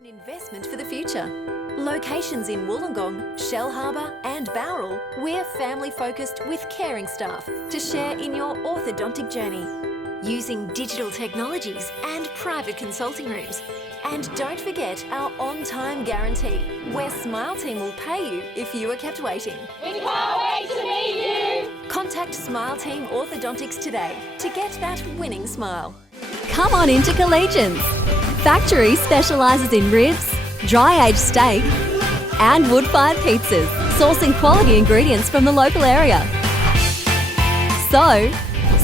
An investment for the future. Locations in Wollongong, Shell Harbour and Bowral, we're family-focused with caring staff to share in your orthodontic journey. Using digital technologies and private consulting rooms. And don't forget our on-time guarantee, where Smile Team will pay you if you are kept waiting. We can't wait to meet you! Contact Smile Team Orthodontics today to get that winning smile. Come on into Collegians. Factory specialises in ribs, dry-aged steak and wood-fired pizzas, sourcing quality ingredients from the local area. So,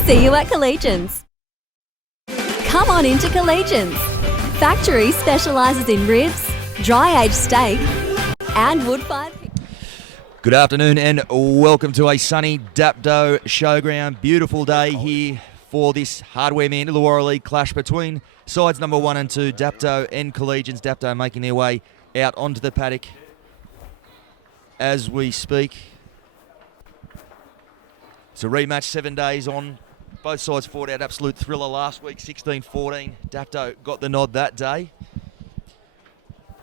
see you at Collegians. Come on into Collegians. Factory specialises in ribs, dry-aged steak and wood-fired pizzas. Good afternoon and welcome to a sunny Dapto showground. Beautiful day here for this Hardware Man Illawarra League clash between sides number 1 and 2, Dapto and Collegians. Dapto making their way out onto the paddock as we speak. It's a rematch, 7 days on. Both sides fought out absolute thriller last week, 16-14. Dapto got the nod that day.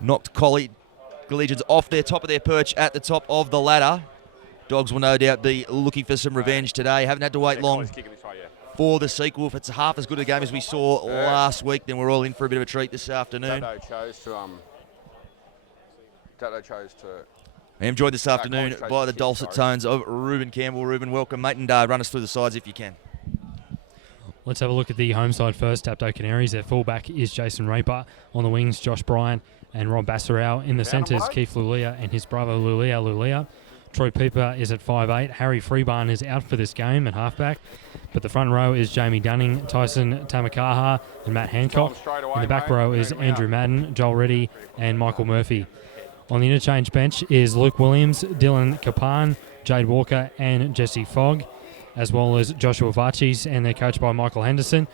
Knocked Collegians off their top of their perch at the top of the ladder. Dogs will no doubt be looking for some revenge today. Haven't had to wait long for the sequel. If it's half as good a game as we saw last week, then we're all in for a bit of a treat this afternoon. Dapto chose to. I am joined this afternoon by the dulcet tones of Ruben Campbell. Ruben, welcome, mate, and run us through the sides if you can. Let's have a look at the home side first. Dapto Canaries. Their fullback is Jason Raper. On the wings, Josh Bryan and Rob Bassarau. In the centres, Keith Lulia and his brother Lulia. Troy Pieper is at 5'8". Harry Freebarn is out for this game at halfback. But the front row is Jamie Dunning, Tyson Tamakaha and Matt Hancock. In the back row is Andrew Madden, Joel Reddy and Michael Murphy. On the interchange bench is Luke Williams, Dylan Kapan, Jade Walker and Jesse Fogg, as well as Joshua Varchis, and they're coached by Michael Henderson.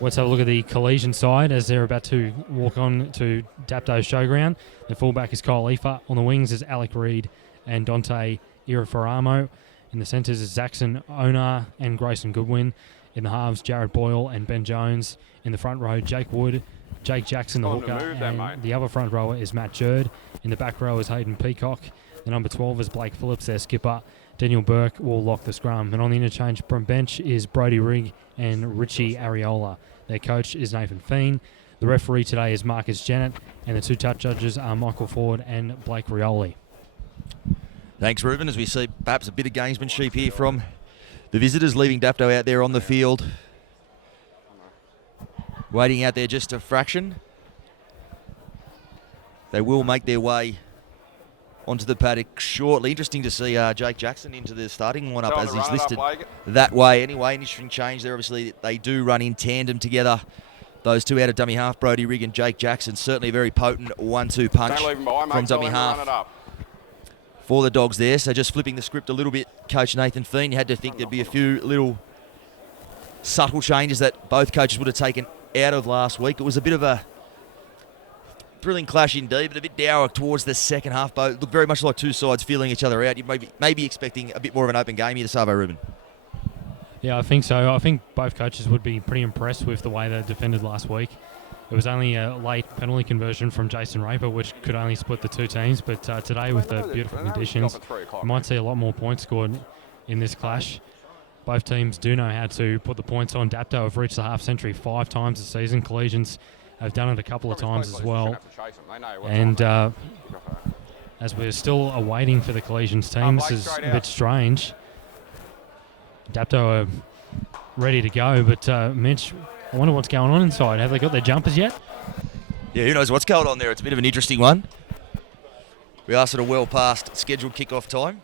Let's have a look at the Collegian side as they're about to walk on to Dapto's showground. The fullback is Kyle Leifer. On the wings is Alec Reid and Dante Irafaramo. In the centres is Zaxon Onar and Grayson Goodwin. In the halves, Jared Boyle and Ben Jones. In the front row, Jake Wood, Jake Jackson, the hooker, and the other front rower is Matt Jerd. In the back row is Hayden Peacock. The number 12 is Blake Phillips, their skipper. Daniel Burke will lock the scrum. And on the interchange bench is Brody Rigg and Richie Ariola. Their coach is Nathan Feen. The referee today is Marcus Jennett, and the two touch judges are Michael Ford and Blake Rioli. Thanks, Ruben, as we see perhaps a bit of gamesmanship here from the visitors, leaving Dapto out there on the field. Waiting out there just a fraction. They will make their way onto the paddock shortly. Interesting to see Jake Jackson into the starting lineup as he's listed that way. Anyway, an interesting change there. Obviously, they do run in tandem together. Those two out of dummy half, Brody Rigg and Jake Jackson. Certainly a very potent 1-2 punch from dummy half for the Dogs there. So just flipping the script a little bit, Coach Nathan Feen, you had to think there'd be a few little subtle changes that both coaches would have taken out of last week. It was a bit of a thrilling clash indeed, but a bit dour towards the second half. Both looked very much like two sides feeling each other out. You may be expecting a bit more of an open game here to Savo, Ruben. Yeah, I think so. I think both coaches would be pretty impressed with the way they defended last week. It was only a late penalty conversion from Jason Raper, which could only split the two teams. But today, with the beautiful conditions, you might see a lot more points scored in this clash. Both teams do know how to put the points on. Dapto have reached the half century 5 times this season. Collegians have done it a couple of times as well. And as we're still awaiting for the Collegians team, this is a bit strange. Dapto are ready to go, but Mitch, I wonder what's going on inside. Have they got their jumpers yet? Yeah, who knows what's going on there. It's a bit of an interesting one. We are sort of well past scheduled kickoff time.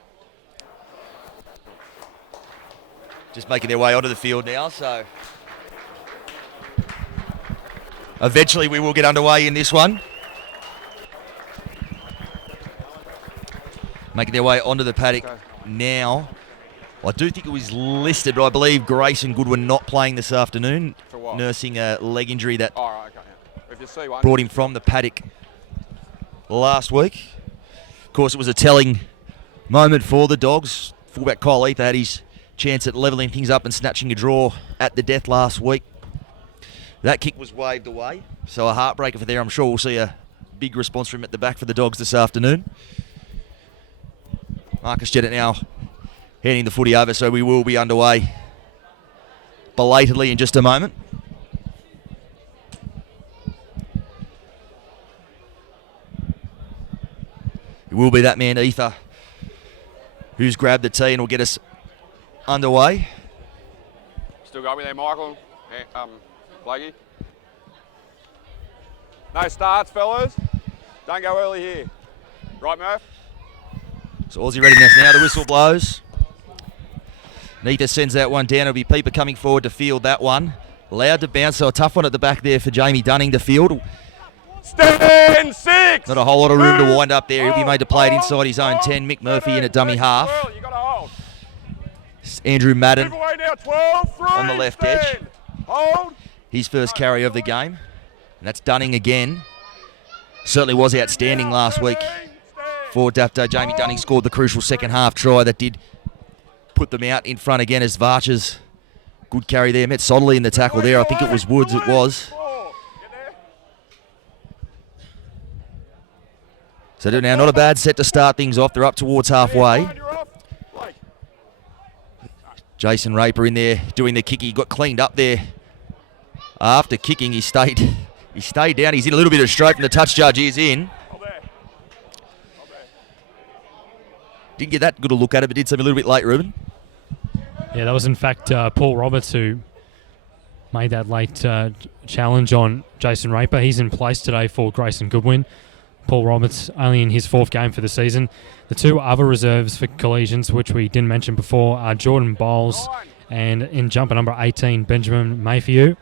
Just making their way onto the field now, so eventually we will get underway in this one. Making their way onto the paddock now. I do think it was listed, but I believe Grayson Goodwin not playing this afternoon, nursing a leg injury that brought him from the paddock last week. Of course, it was a telling moment for the Dogs. Fullback Kyle Leifer had his chance at levelling things up and snatching a draw at the death last week. That kick was waved away, so a heartbreaker for there. I'm sure we'll see a big response from him at the back for the Dogs this afternoon. Marcus Jennett now handing the footy over, so we will be underway belatedly in just a moment. It will be that man, Ether, who's grabbed the tee and will get us underway. Still got me there, Michael. Blakey. No starts, fellas. Don't go early here. Right, Murph? So Aussie readiness now, the whistle blows. Neither sends that one down. It'll be Pieper coming forward to field that one. Allowed to bounce, so a tough one at the back there for Jamie Dunning to field. Stand 6! Not a whole lot of room to wind up there. He'll be made to play it inside his own 10. Mick Murphy in at dummy half. Andrew Madden on the left edge. His first carry of the game. And that's Dunning again. Certainly was outstanding last week for Dapto. Jamie Dunning scored the crucial second half try that did put them out in front again as Varchers. Good carry there. Met Sodley in the tackle there. I think it was Woods, it was. So now not a bad set to start things off. They're up towards halfway. Jason Raper in there doing the kick. He got cleaned up there. After kicking, he stayed down. He's in a little bit of stroke, and the touch judge is in. Didn't get that good a look at it, but did seem a little bit late, Ruben. Yeah, that was in fact Paul Roberts who made that late challenge on Jason Raper. He's in place today for Grayson Goodwin. Paul Roberts only in his 4th game for the season. The 2 other reserves for Collegians, which we didn't mention before, are Jordan Bowles and in jumper number 18, Benjamin Mayfield.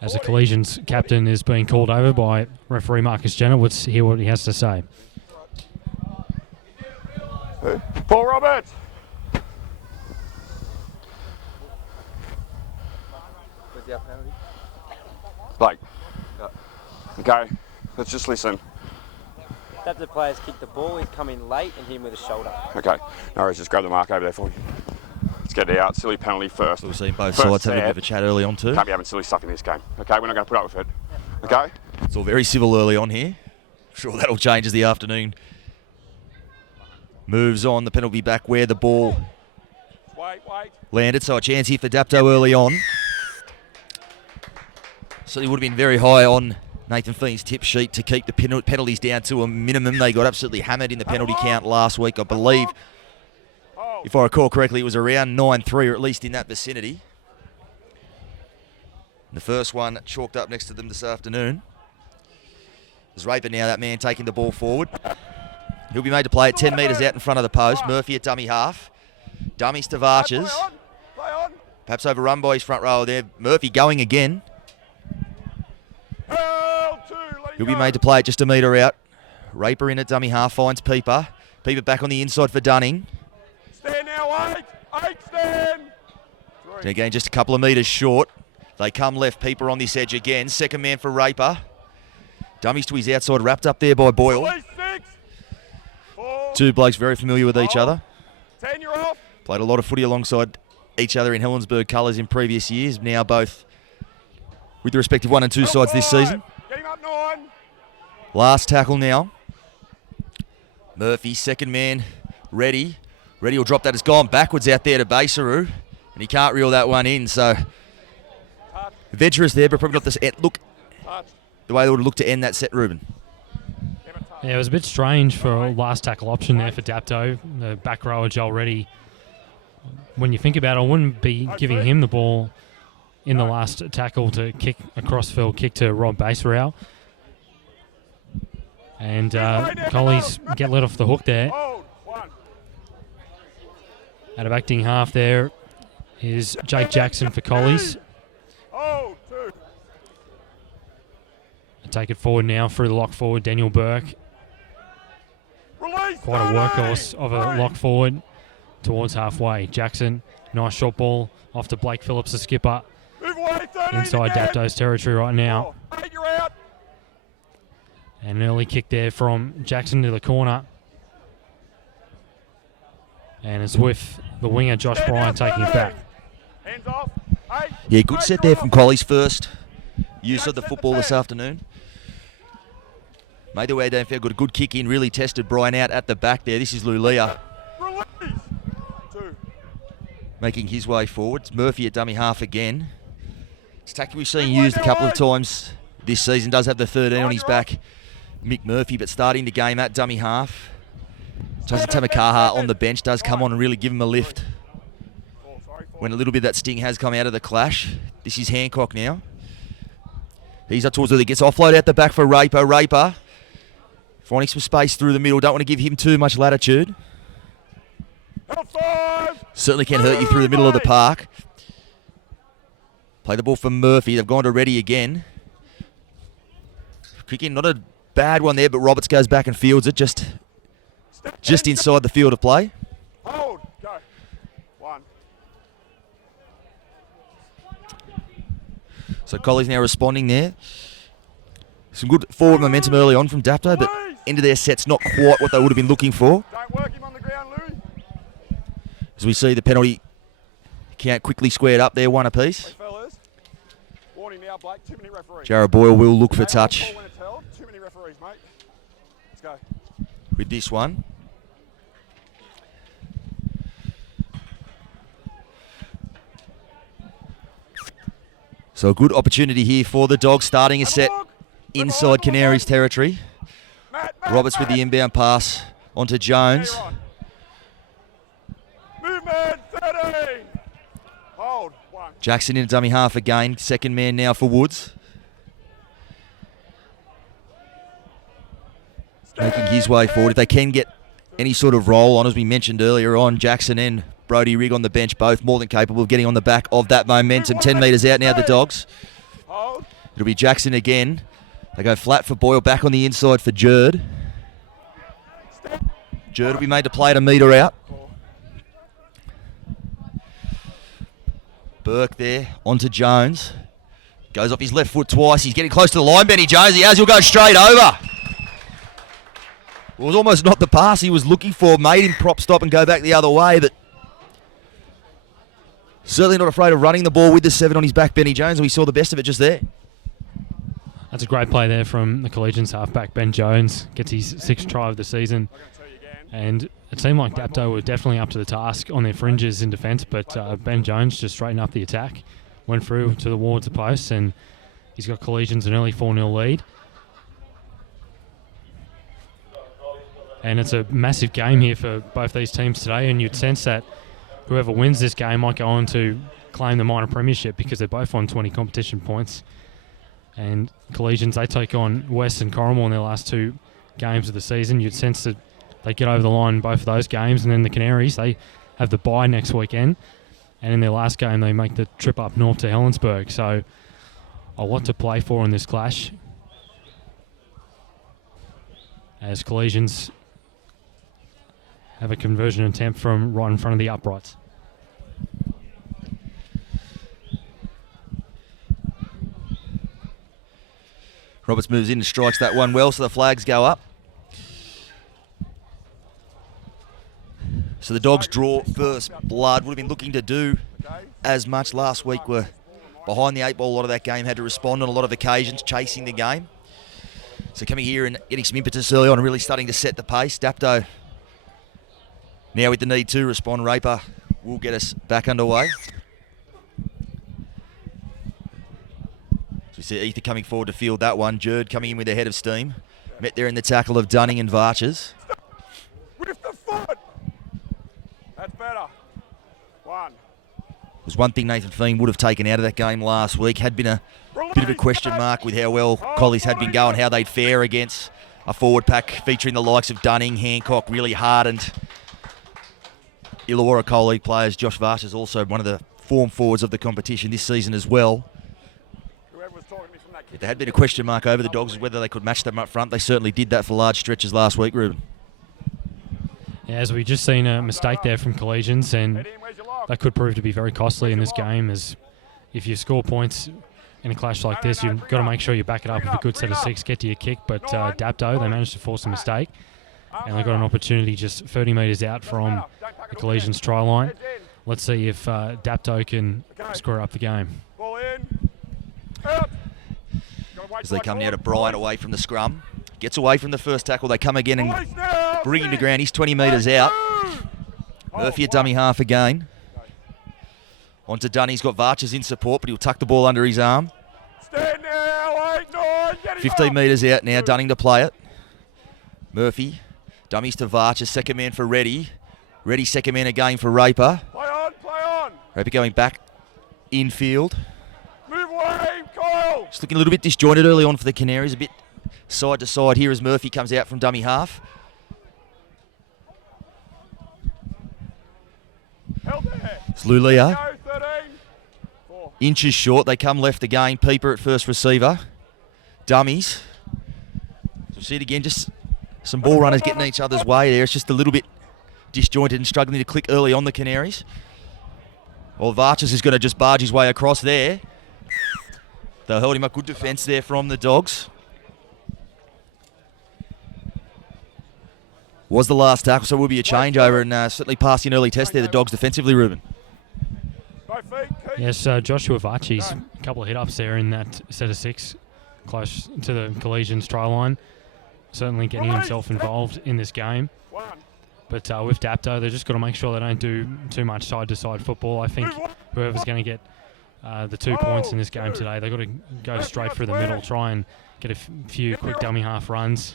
As the Collegians captain is being called over by referee Marcus Jennett, let's hear what he has to say. Paul Roberts. Blake. Okay, let's just listen. That the players kick the ball, he's come in late and hit him with a shoulder. Okay, no worries, just grab the mark over there for me. Let's get it out. Silly penalty first. We've seen both sides having a bit of a chat early on too. Can't be having silly stuff in this game. Okay, we're not going to put up with it. Okay? It's all very civil early on here. Sure, that'll change as the afternoon moves on. The penalty back where the ball landed. So a chance here for Dapto early on. Certainly would have been very high on Nathan Feen's tip sheet to keep the penalties down to a minimum. They got absolutely hammered in the penalty count last week, I believe. If I recall correctly, it was around 9-3 or at least in that vicinity. The first one chalked up next to them this afternoon. There's Raper now, that man taking the ball forward. He'll be made to play at 10 metres out in front of the post. Murphy at dummy half. Dummies to Varchers. Perhaps overrun by his front rower there. Murphy going again. He'll be made to play it just a metre out. Raper in at dummy half, finds Pieper. Pieper back on the inside for Dunning. Stand now, 8 stand. And again, just a couple of metres short. They come left, Pieper on this edge again. Second man for Raper. Dummies to his outside, wrapped up there by Boyle. 2 blokes very familiar with each other. 10, you're off. Played a lot of footy alongside each other in Helensburgh colours in previous years. Now both with the respective 1 and 2 sides this season. Getting up 9. Last tackle now. Murphy, second man, ready. Ready will drop that. It's gone backwards out there to Basaru. And he can't reel that one in. So adventurous there, but probably not the way they would look to end that set, Ruben. Yeah, it was a bit strange for a last tackle option there for Dapto. The back rower, Joel Reddy. When you think about it, I wouldn't be giving him the ball in the last tackle to kick a crossfield kick to Rob Basarow. And Collies get let off the hook there. Out of acting half there is Jake Jackson for Collies. Take it forward now through the lock forward, Daniel Burke. Quite a workhorse of a lock forward towards halfway. Jackson, nice short ball off to Blake Phillips, the skipper. Inside Dapto's territory right now. An early kick there from Jackson to the corner. And it's with the winger, Josh Bryan, taking it back. Hands off. Hey. Yeah, good set there from Colley's first use of the football this afternoon. Made their way downfield, got a good kick in, really tested Brian out at the back there. This is Lulia Release. 2. making his way forward. It's Murphy at dummy half again. It's a tactic we've seen used a couple of times this season. Does have the 13 on his back, Mick Murphy, but starting the game at dummy half. Justin Tamakaha on the bench does come on and really give him a lift when a little bit of that sting has come out of the clash. This is Hancock now. He's up towards where he gets offload out the back for Raper. Raper finding some space through the middle. Don't want to give him too much latitude. Certainly can hurt you through the middle of the park. Play the ball for Murphy. They've gone to Reddy again. Kick in, not a bad one there, but Roberts goes back and fields it just inside the field of play. Hold. Go. 1. So Colley's now responding there. Some good forward momentum early on from Dapto, but into their sets not quite what they would have been looking for. Don't work him on the ground, Louis. As we see the penalty count quickly squared up there, one apiece. Hey, fellas. Warning now, Blake. Too many referees. Jarrah Boyle will look for touch When it's held. Too many referees, mate. Let's go. with this one. So a good opportunity here for the Dogs, starting a set inside Canaries territory. Roberts with the inbound pass onto Jones. Movement 13. Hold. 1. Jackson in dummy half again. Second man now for Woods. Making his way forward. If they can get any sort of roll on, as we mentioned earlier on, Jackson and Brody Rigg on the bench, both more than capable of getting on the back of that momentum. 10 metres out now, the Dogs. It'll be Jackson again. They go flat for Boyle, back on the inside for Jerd. Jerd will be made to play at a metre out. Burke there, onto Jones. Goes off his left foot twice. He's getting close to the line, Benny Jones. He has, he'll go straight over. It was almost not the pass he was looking for. Made him prop stop and go back the other way, but certainly not afraid of running the ball with the 7 on his back, Benny Jones, and we saw the best of it just there. That's a great play there from the Collegians halfback, Ben Jones. Gets his 6th try of the season. And it seemed like Dapto were definitely up to the task on their fringes in defence, but Ben Jones just straightened up the attack, went through to the wards of posts, and he's got Collegians an early 4-0 lead. And it's a massive game here for both these teams today, and you'd sense that whoever wins this game might go on to claim the minor premiership because they're both on 20 competition points. And Collegians, they take on West and Corrimal in their last 2 games of the season. You'd sense that they get over the line in both of those games, and then the Canaries, they have the bye next weekend, and in their last game they make the trip up north to Helensburgh. So a lot to play for in this clash, as Collegians have a conversion attempt from right in front of the uprights. Roberts moves in and strikes that one well, so the flags go up. So the Dogs draw first blood. Would have been looking to do as much last week. Were behind the 8 ball a lot of that game, had to respond on a lot of occasions, chasing the game. So coming here and getting some impetus early on and really starting to set the pace. Dapto now with the need to respond. Raper will get us back underway. So we see Ether coming forward to field that one. Jerd coming in with a head of steam. Met there in the tackle of Dunning and Varches. With the foot. That's better. 1. Was one thing Nathan Feen would have taken out of that game last week. Had been a bit of a question mark with how well Collies had been going, how they'd fare against a forward pack featuring the likes of Dunning, Hancock, really hardened Illawarra Co-League players. Josh Varsh is also one of the form forwards of the competition this season as well. If there had been a question mark over the Dogs as whether they could match them up front, they certainly did that for large stretches last week, Ruben. Yeah, as we just seen a mistake there from Collegians, and that could prove to be very costly in this game, as if you score points in a clash like this, you've got to make sure you back it up with a good set of 6, get to your kick. But Dapto, they managed to force a mistake, and they got an opportunity just 30 metres out from the Collegians try line. Let's see if Dapto can square up the game. Ball in. Out. As they come now to Bryant away from the scrum. Gets away from the first tackle. They come again and bring him to ground. He's 20 metres out. Murphy at dummy half again. On to Dunn. He's got Varchas in support, but he'll tuck the ball under his arm. Stand now, 8, 9, get him 15 up. metres out now. Dunning to play it. Murphy. Dummies to Varchas. Second man for Reddy. Reddy second man again for Raper. Play on, play on. Raper going back infield. Move away, Kyle. Just looking a little bit disjointed early on for the Canaries. A bit side to side here as Murphy comes out from dummy half. Held there. It's Lulia. Go, 13. 4. Inches short. They come left again. Peeper at first receiver. Dummies. So see it again. Just some ball runners getting each other's way there. It's just a little bit disjointed and struggling to click early on the Canaries. Well, Varchas is going to just barge his way across there. They'll hold him up. Good defence there from the Dogs. Was the last tackle, so it will be a changeover, and certainly passing an early test there, the Dogs defensively, Ruben. Yes, Joshua Varchis, a couple of hit-ups there in that set of 6, close to the Collegians try line. Certainly getting himself involved in this game. But with Dapto, they've just got to make sure they don't do too much side-to-side football. I think whoever's going to get the 2 points in this game today, they've got to go straight through the middle, try and get a few quick dummy half runs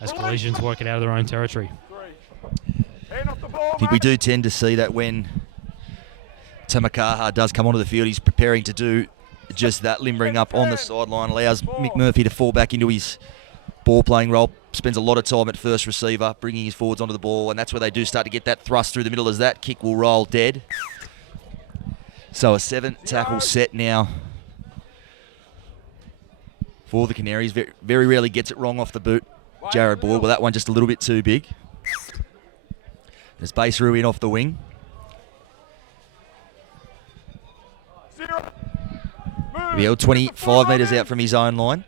as Collegians work it out of their own territory. I think we do tend to see that when Tamakaha does come onto the field, he's preparing to do just that, limbering up on the sideline, allows Mick Murphy to fall back into his ball-playing role, spends a lot of time at first receiver, bringing his forwards onto the ball, and that's where they do start to get that thrust through the middle as that kick will roll dead. So a 7-tackle set now for the Canaries. Very rarely gets it wrong off the boot. Jared Boyle, well, that one just a little bit too big. There's Baseru in off the wing. Biel 25 metres out from his own line.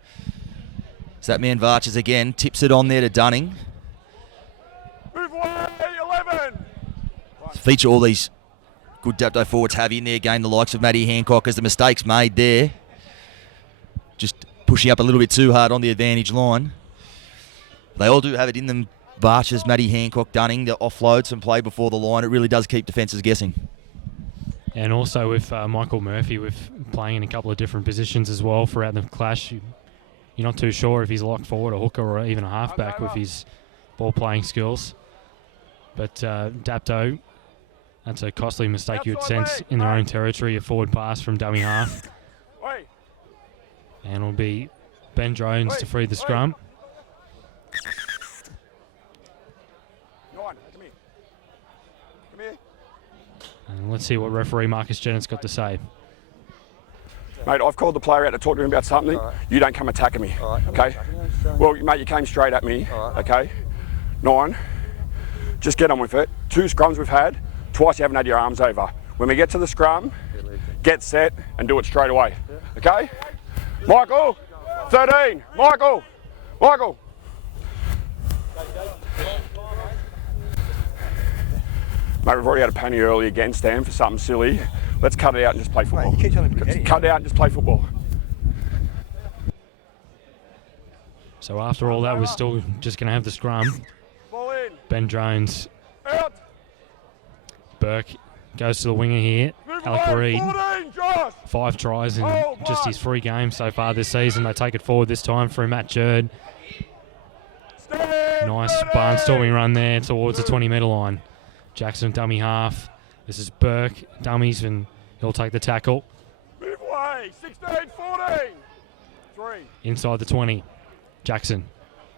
So that man Varchas again tips it on there to Dunning. Move away, 11. Feature all these good Dapto forwards have in their game, the likes of Matty Hancock, as the mistakes made there. Just pushing up a little bit too hard on the advantage line. They all do have it in them. Varchas, Matty Hancock, Dunning, to offload some play before the line. It really does keep defences guessing. And also with Michael Murphy, with playing in a couple of different positions as well throughout the clash, you're not too sure if he's locked forward, a hooker, or even a halfback with his ball-playing skills. But Dapto, that's a costly mistake you would sense in their own territory, a forward pass from dummy half. And it'll be Ben Jones to free the scrum. And let's see what referee Marcus Jennett's got to say. Mate, I've called the player out to talk to him about something. Right. You don't come attacking me, okay? Well, mate, you came straight at me, okay? 9, just get on with it. 2 scrums we've had, twice you haven't had your arms over. When we get to the scrum, get set and do it straight away, okay? Michael, 13, Michael. Mate, we've already had a penny early against Stan for something silly. Let's cut it out and just play football. Mate, you keep telling me cut it out and just play football. So after all that, we're still just going to have the scrum. Ben Jones. Out. Burke goes to the winger here. Alec Reid. 5 tries in just his 3 games so far this season. They take it forward this time through Matt Jerd. Nice barnstorming run there towards the 20-metre line. Jackson dummy half. This is Burke, dummies, and he'll take the tackle. Move away, 16, 14. 3. Inside the 20. Jackson.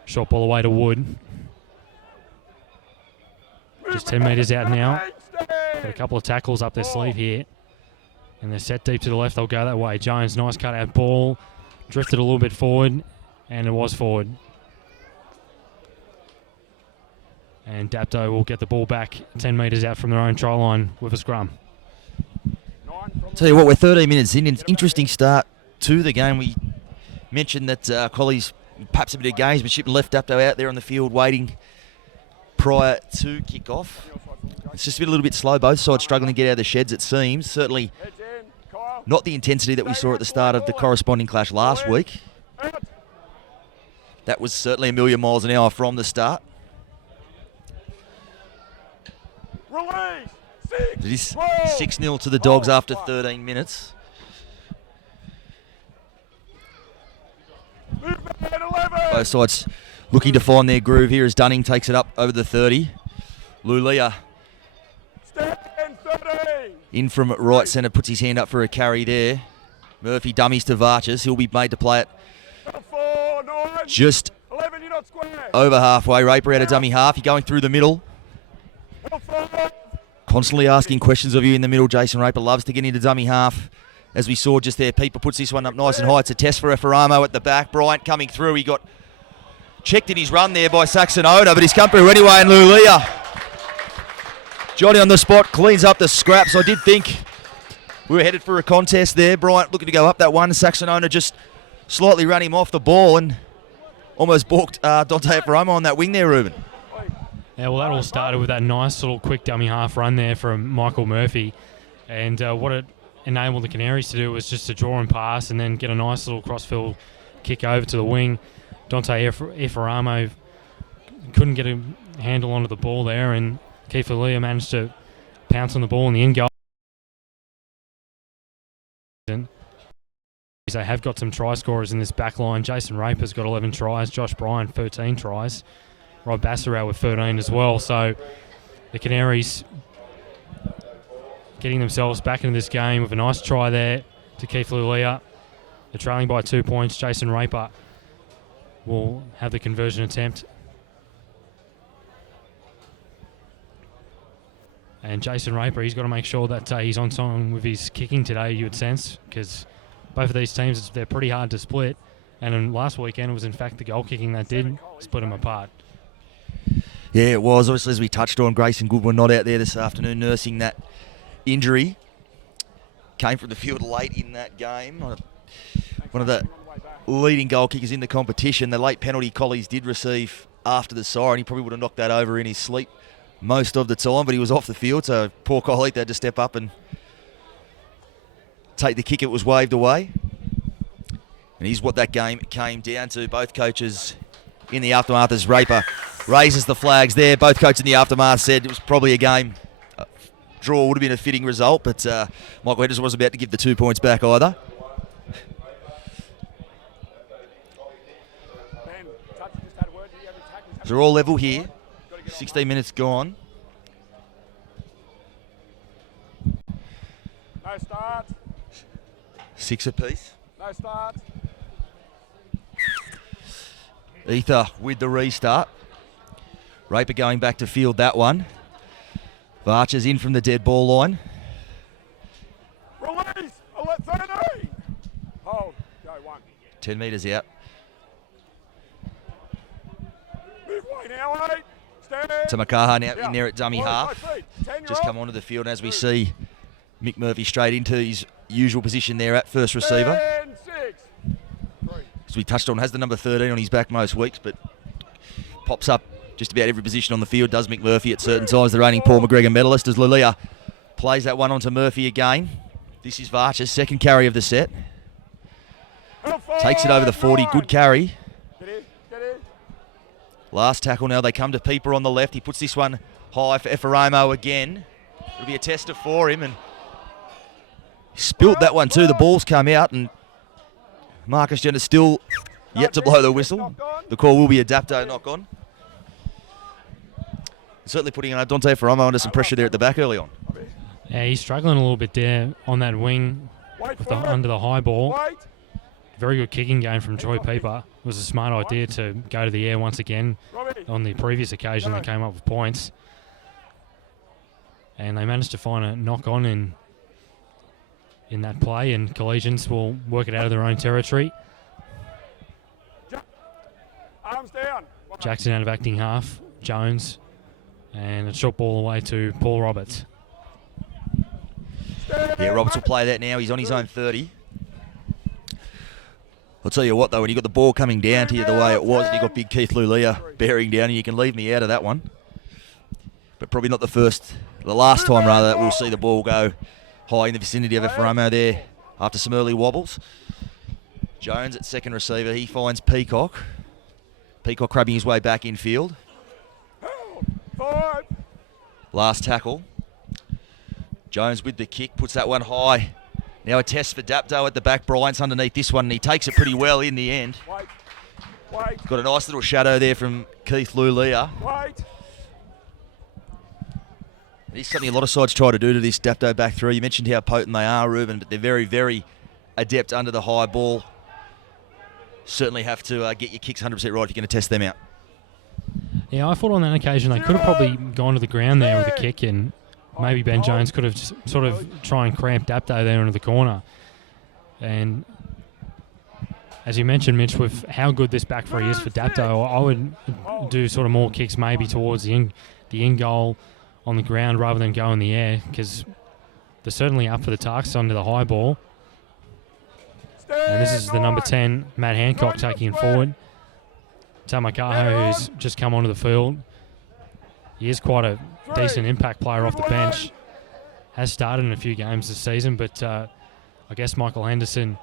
Short ball away to Wood. Just 10 metres out now. Got a couple of tackles up their sleeve here. And they're set deep to the left. They'll go that way. Jones, nice cut out ball. Drifted a little bit forward. And it was forward. And Dapto will get the ball back 10 metres out from their own try line with a scrum. Tell you what, we're 13 minutes in. It's an interesting start to the game. We mentioned that Colley's perhaps a bit of gamesmanship and left Dapto out there on the field waiting prior to kick-off. It's just been a little bit slow. Both sides struggling to get out of the sheds, it seems. Certainly not the intensity that we saw at the start of the corresponding clash last week. That was certainly a million miles an hour from the start. Release. It is 6-0 to the Dogs after 13 minutes. Both sides looking to find their groove here as Dunning takes it up over the 30. Lulia in from right centre, puts his hand up for a carry there. Murphy dummies to Varchas. He'll be made to play it just over halfway. Raper out of dummy half. You're going through the middle. Constantly asking questions of you in the middle. Jason Raper loves to get into dummy half. As we saw just there, Pieper puts this one up nice and high. It's a test for Efaramo at the back. Bryant coming through. He got checked in his run there by Saxonona, but he's come through anyway, and Lulia, Johnny on the spot, cleans up the scraps. I did think we were headed for a contest there. Bryant looking to go up that one. Saxonona just slightly ran him off the ball and almost balked Dante Efaramo on that wing there, Ruben. Yeah, well, that all started with that nice little quick dummy half run there from Michael Murphy. And what it enabled the Canaries to do was just to draw and pass and then get a nice little crossfield kick over to the wing. Dante Efaramo couldn't get a handle onto the ball there, and Keith Lulia managed to pounce on the ball in the end goal. They have got some try scorers in this back line. Jason Raper's got 11 tries, Josh Bryan 13 tries, Rob Bassarow with 13 as well. So the Canaries getting themselves back into this game with a nice try there to Keith Lulia. They're trailing by 2 points. Jason Raper will have the conversion attempt. And Jason Raper, he's got to make sure that he's on song with his kicking today, you would sense, because both of these teams, they're pretty hard to split. And in last weekend, it was in fact the goal kicking that did split them apart. Yeah, it was. Obviously, as we touched on, Grayson Goodwin not out there this afternoon nursing that injury. Came from the field late in that game. One of the leading goal kickers in the competition. The late penalty Collies did receive after the siren. He probably would have knocked that over in his sleep most of the time, but he was off the field, so poor Collie had to step up and take the kick. It was waved away. And here's what that game came down to. Both coaches in the aftermath as Raper raises the flags there. Both coaches in the aftermath said it was probably a game. Draw would have been a fitting result, but Michael Henderson wasn't about to give the 2 points back either. So we're all level here. 16 minutes gone. No start. 6 apiece. No start. Ether with the restart. Raper going back to field that one. Varchas in from the dead ball line. Release. 30. Hold. Go 1. 10 metres out. Move way now, 8. Stand. Tamakaha now in there at dummy half. Just come onto the field, and as we see Mick Murphy straight into his usual position there at first receiver. 6. As we touched on, has the number 13 on his back most weeks, but pops up just about every position on the field, does Mick Murphy at certain times, the reigning Paul McGregor medalist, as Lulia plays that one onto Murphy again. This is Varchas, second carry of the set. Takes it over the 40, good carry. Last tackle now, they come to Pieper on the left. He puts this one high for Efaramo again. It'll be a tester for him, and he spilt that one too. The ball's come out, and Marcus Jenner still yet to blow the whistle. The call will be a Dapto knock on. Certainly putting Dante Efaramo under some pressure there at the back early on. Yeah, he's struggling a little bit there on that wing under the high ball. Very good kicking game from Troy Pieper. It was a smart idea to go to the air once again. On the previous occasion, they came up with points. And they managed to find a knock-on in that play, and Collegians will work it out of their own territory. Arms down. Jackson out of acting half. Jones. And a short ball away to Paul Roberts. Yeah, Roberts will play that now. He's on his own 30. I'll tell you what, though, when you got the ball coming down to you the way it was, and you got big Keith Lulia bearing down, and you can leave me out of that one. But probably not the first The last time, rather, that we'll see the ball go high in the vicinity of Efraimo there after some early wobbles. Jones at second receiver. He finds Peacock. Peacock crabbing his way back in field. Last tackle. Jones with the kick, puts that one high. Now a test for Dapto at the back. Bryant's underneath this one, and he takes it pretty well in the end. Got a nice little shadow there from Keith Lulia. It is something a lot of sides try to do to this Dapto back three. You mentioned how potent they are, Ruben, but they're very, very adept under the high ball. Certainly have to get your kicks 100% right if you're going to test them out. Yeah, I thought on that occasion they could have probably gone to the ground there with a kick, and maybe Ben Jones could have just sort of try and cramp Dapto there into the corner. And as you mentioned, Mitch, with how good this back three is for Dapto, I would do sort of more kicks maybe towards the in goal on the ground rather than go in the air, because they're certainly up for the task under the high ball. And this is the number 10, Matt Hancock, taking it forward. Tamakaho, who's just come onto the field. He is quite a decent impact player off the bench. Has started in a few games this season, but I guess Michael Henderson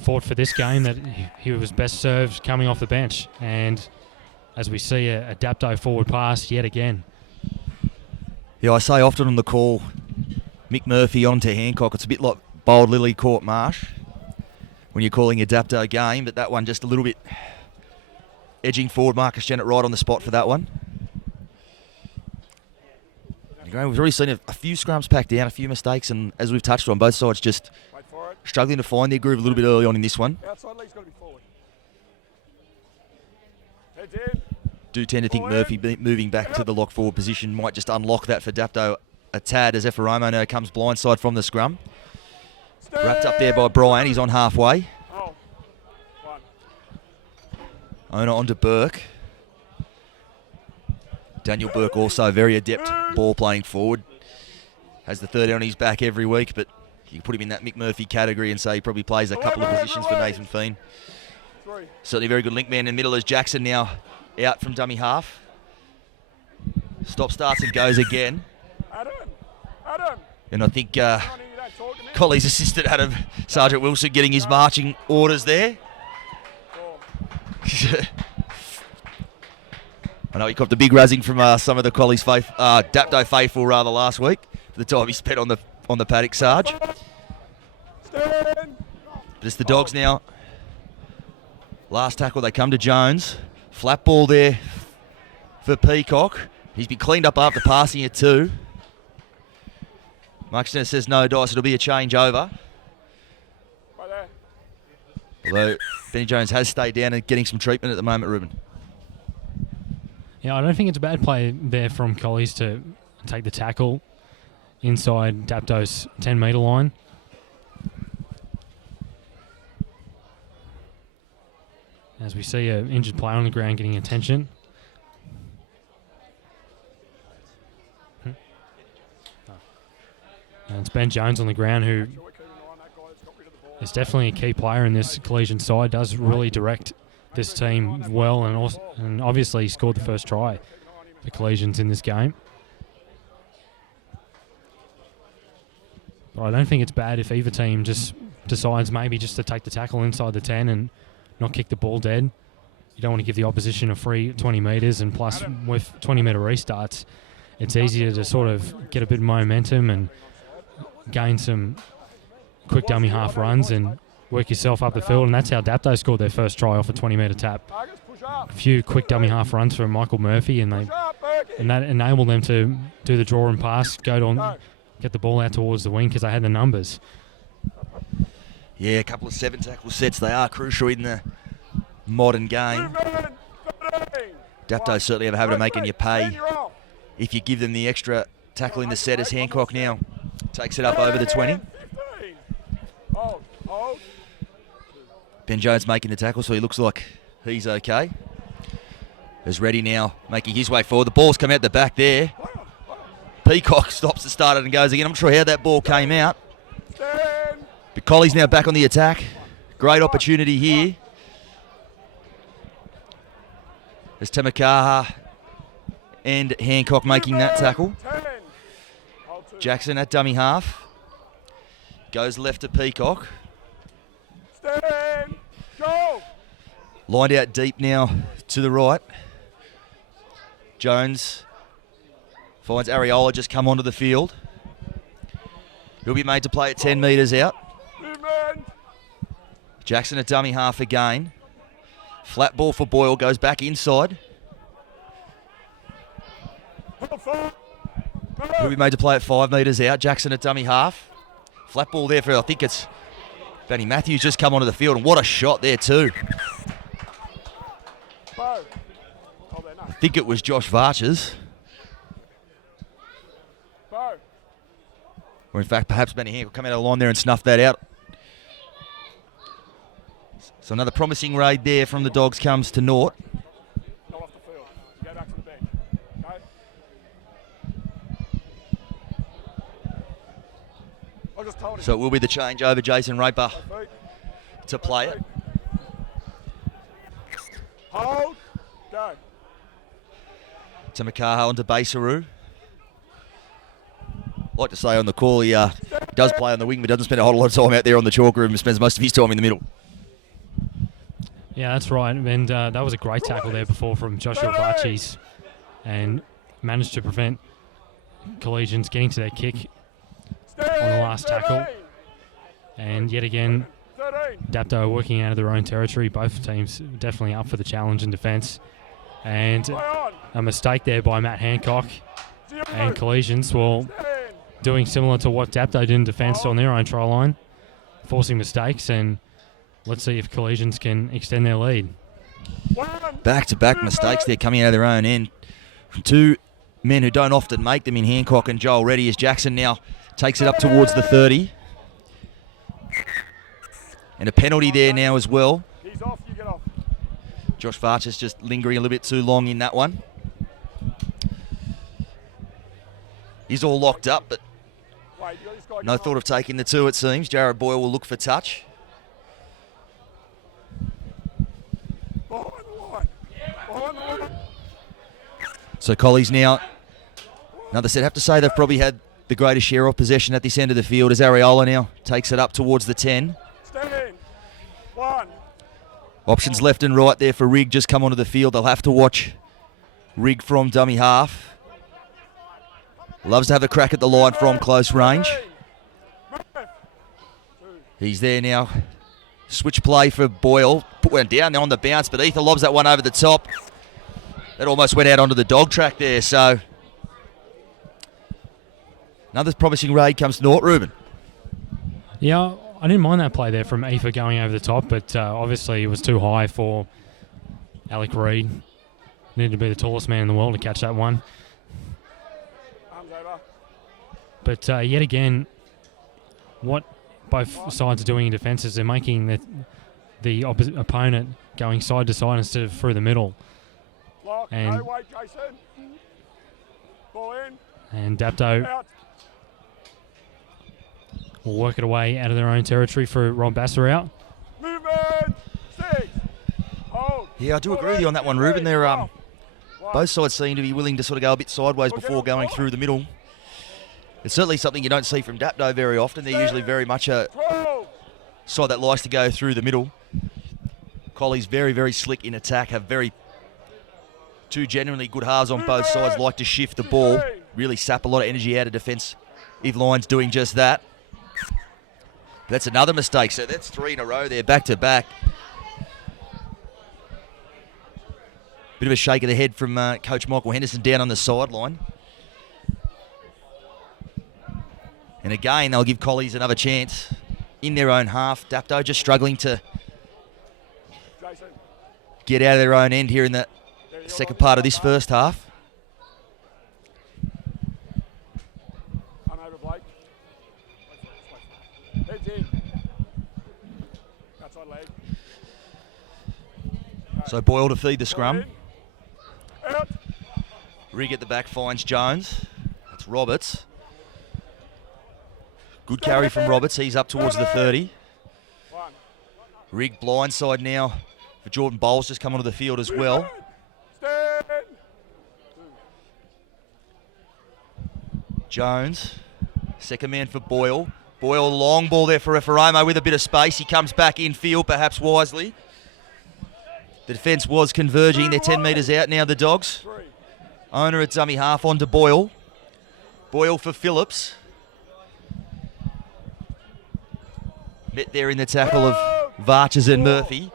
thought for this game that he was best served coming off the bench. And as we see, a Dapto forward pass yet again. Yeah, I say often on the call, Mick Murphy onto Hancock. It's a bit like Bold Lily Court Marsh when you're calling a Dapto game, but that one just a little bit edging forward. Marcus Jennett right on the spot for that one. We've already seen a few scrums packed down, a few mistakes, and as we've touched on, both sides just struggling to find their groove a little bit early on in this one. Outside leg's got to be forward. Heads in. Do tend to think Murphy moving back to the lock forward position might just unlock that for Dapto a tad as Efraimo now comes blindside from the scrum. Wrapped up there by Brian, he's on halfway. Owner onto Burke. Daniel Burke also very adept ball playing forward. Has the 30 on his back every week, but you can put him in that Mick Murphy category and say he probably plays a couple of positions for Nathan Feen. Certainly a very good link man in the middle as Jackson now out from dummy half. Stop, starts and goes again. And I think Colley's assistant Adam Sergeant Wilson getting his marching orders there. I know he copped a big razzing from some of the Colley's Dapto faithful rather last week for the time he spent on the paddock, Sarge. But it's the Dogs now. Last tackle, they come to Jones. Flat ball there for Peacock. He's been cleaned up after passing it too. Mark Stenner says no dice, it'll be a change over. Although Benny Jones has stayed down and getting some treatment at the moment, Ruben. Yeah, I don't think it's a bad play there from Collies to take the tackle inside Dapto's 10-metre line. As we see an injured player on the ground getting attention. And it's Ben Jones on the ground, who is definitely a key player in this Collegian side, does really direct this team well, and obviously he scored the first try for Collegians in this game. But I don't think it's bad if either team just decides maybe just to take the tackle inside the 10 and not kick the ball dead. You don't want to give the opposition a free 20 metres, and plus with 20-metre restarts, it's easier to sort of get a bit of momentum and gain some quick dummy half runs and work yourself up the field, and that's how Dapto scored their first try off a 20-metre tap. A few quick dummy half runs from Michael Murphy, and that enabled them to do the draw and pass, get the ball out towards the wing because they had the numbers. Yeah, a couple of 7 tackle sets. They are crucial in the modern game. Dapto certainly have a habit of making you pay if you give them the extra tackle in the set, as Hancock now takes it up over the 20. Ben Jones making the tackle, so he looks like he's okay. As Reddy now making his way forward. The ball's come out the back there. Peacock stops the starter and goes again. I'm not sure how that ball came out. But Colley's now back on the attack. Great opportunity here. There's Tamakaha and Hancock making that tackle. Jackson at dummy half. Goes left to Peacock. Stand. Go. Lined out deep now to the right. Jones finds Ariola just come onto the field. He'll be made to play at 10 metres out. Movement. Jackson at dummy half again. Flat ball for Boyle, goes back inside. He'll be made to play at 5 metres out. Jackson at dummy half. Flat ball there for, I think it's Benny Matthews just come onto the field, and what a shot there too. I think it was Josh Varches. Or in fact, perhaps Benny Hank will come out of the line there and snuff that out. So another promising raid there from the Dogs comes to naught. Not off the field. Go back to the bench. Okay? I just told him. So it will be the change over Jason Raper to play it. Hold. Go. To Makaha onto Basaru. Like to say on the call, he does play on the wing, but doesn't spend a whole lot of time out there on the chalk room. Spends most of his time in the middle. Yeah, that's right. And that was a great tackle there before from Joshua Varches, and managed to prevent Collegians getting to their kick on the last tackle. And yet again, Dapto working out of their own territory. Both teams definitely up for the challenge in defence. And a mistake there by Matt Hancock. And Collegians, well, doing similar to what Dapto did in defence on their own try line, forcing mistakes, and let's see if Collegians can extend their lead. Back-to-back mistakes there coming out of their own end. Two men who don't often make them in Hancock and Joel Reddy, as Jackson now takes it up towards the 30. And a penalty there now as well. He's off, you get off. Josh Varches just lingering a little bit too long in that one. He's all locked up, but no thought of taking the two, it seems. Jared Boyle will look for touch. Behind the line. Behind the line. So Collies now, another set. I have to say they've probably had the greatest share of possession at this end of the field, as Ariola now takes it up towards the 10. Stand. One. Options left and right there for Rigg, just come onto the field. They'll have to watch Rigg from dummy half. Loves to have a crack at the line from close range. He's there now. Switch play for Boyle. Put one down there on the bounce, but Ether lobs that one over the top. That almost went out onto the dog track there, so another promising raid comes to naught, Ruben. Yeah, I didn't mind that play there from Ether going over the top, but obviously it was too high for Alec Reid. Needed to be the tallest man in the world to catch that one. But yet again, what both sides are doing in defence is they're making the opponent going side to side instead of through the middle. Block. And no weight, Jason. Ball in. And Dapto Out. will work it away out of their own territory for Rob Basser out. Movement. 6. Hold. Yeah, I do agree with you on that one, Ruben. They're both sides seem to be willing to sort of go a bit sideways before going through the middle. It's certainly something you don't see from Dapto very often. They're usually very much a side that likes to go through the middle. Collie's very, very slick in attack, have two genuinely good halves on both sides, like to shift the ball, really sap a lot of energy out of defence. If Lyons doing just that. That's another mistake, so that's 3 in a row there, back to back. Bit of a shake of the head from Coach Michael Henderson down on the sideline. And again, they'll give Collies another chance in their own half. Dapto just struggling to get out of their own end here in the second part of this first half. I'm over Blake. Heads in. Outside leg. So Boyle to feed the scrum. Out. Rigg at the back finds Jones. That's Roberts. Good carry from Roberts. He's up towards the 30. Rigg blindside now for Jordan Bowles, just come onto the field as well. Stand. Jones Second man for Boyle. Boyle, long ball there for Referomo with a bit of space. He comes back in field, perhaps wisely. The defence was converging. They're 10 metres out now, the Dogs. Owner at dummy half on to Boyle. Boyle for Phillips. Met there in the tackle of Varches and Murphy.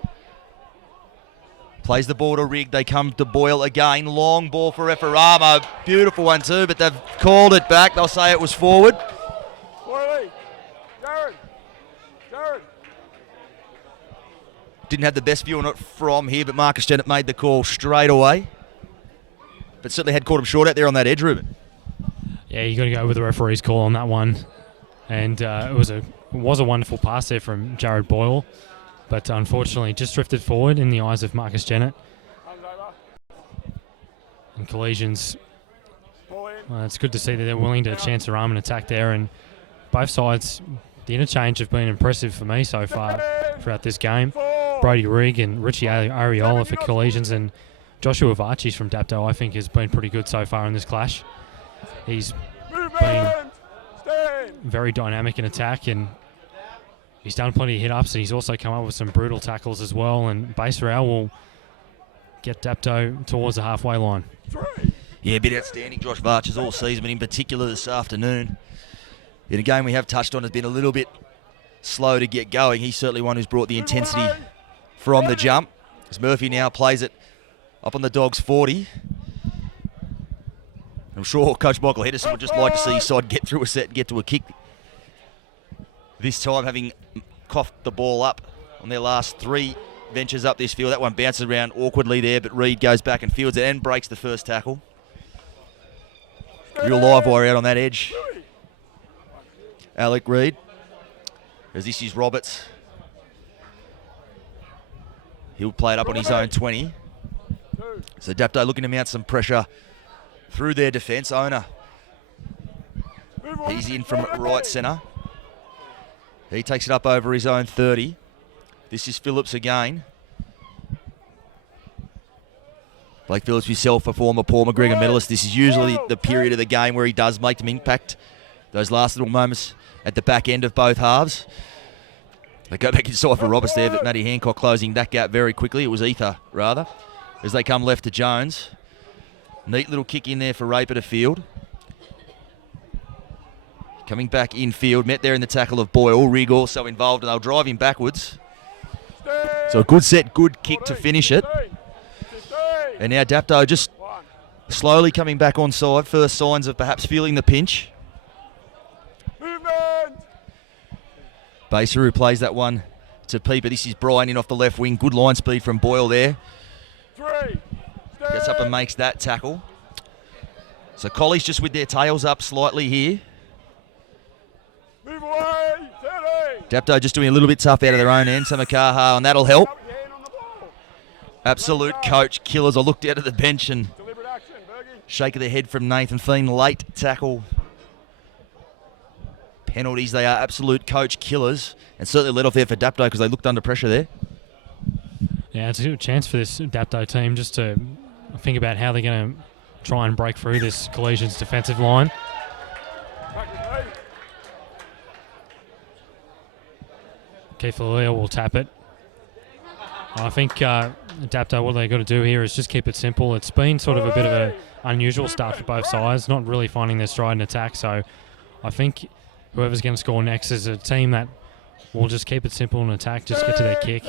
Plays the ball to Rigg. They come to Boyle again. Long ball for Referamo. Beautiful one too, but they've called it back. They'll say it was forward. Jared. Didn't have the best view on it from here, but Marcus Jennett made the call straight away. But certainly had caught him short out there on that edge, Ruben. Yeah, you got to go with the referee's call on that one. And it was a wonderful pass there from Jared Boyle. But unfortunately, just drifted forward in the eyes of Marcus Jennett. And Collegians, it's good to see that they're willing to chance their arm and attack there. And both sides, the interchange have been impressive for me so far throughout this game. Brody Rigg and Richie Ariola for Collegians, and Joshua Varchis from Dapto, I think, has been pretty good so far in this clash. He's been very dynamic in attack, and he's done plenty of hit-ups, and he's also come up with some brutal tackles as well, and Base Real will get Dapto towards the halfway line. Yeah, a bit outstanding, Josh Varches all season, but in particular this afternoon. In a game we have touched on has been a little bit slow to get going. He's certainly one who's brought the intensity from the jump. As Murphy now plays it up on the Dogs' 40. I'm sure Coach Michael Henderson would just like to see his side get through a set and get to a kick. This time, having coughed the ball up on their last 3 ventures up this field. That one bounces around awkwardly there, but Reed goes back and fields it and breaks the first tackle. Real live wire out on that edge. Alec Reed. As this is Roberts. He'll play it up on his own 20. So Dapto looking to mount some pressure through their defence. Owner. He's in from right centre. He takes it up over his own 30. This is Phillips again. Blake Phillips himself, a former Paul McGregor medalist. This is usually the period of the game where he does make them impact. Those last little moments at the back end of both halves. They go back inside for Roberts there, but Matty Hancock closing that gap very quickly. It was Ether, rather, as they come left to Jones. Neat little kick in there for Raper to field. Coming back infield, met there in the tackle of Boyle. Rigg also involved, and they'll drive him backwards. So a good set, good kick to finish it. And now Dapto just slowly coming back on side. First signs of perhaps feeling the pinch. Baser, who plays that one to Peeper. This is Brian in off the left wing. Good line speed from Boyle there. Gets up and makes that tackle. So Collies just with their tails up slightly here. Dapto just doing a little bit tough out of their own end. Samakaha, and that'll help. Absolute coach killers. I looked out at the bench and shake of the head from Nathan Thien. Late tackle. Penalties, they are absolute coach killers, and certainly let off there for Dapto because they looked under pressure there. Yeah, it's a good chance for this Dapto team just to think about how they're going to try and break through this Collegians defensive line. Keith Lalia will tap it. I think Dapto, what they got to do here is just keep it simple. It's been sort of a bit of an unusual start for both sides, not really finding their stride in attack, so I think whoever's going to score next is a team that will just keep it simple in attack, just get to their kick,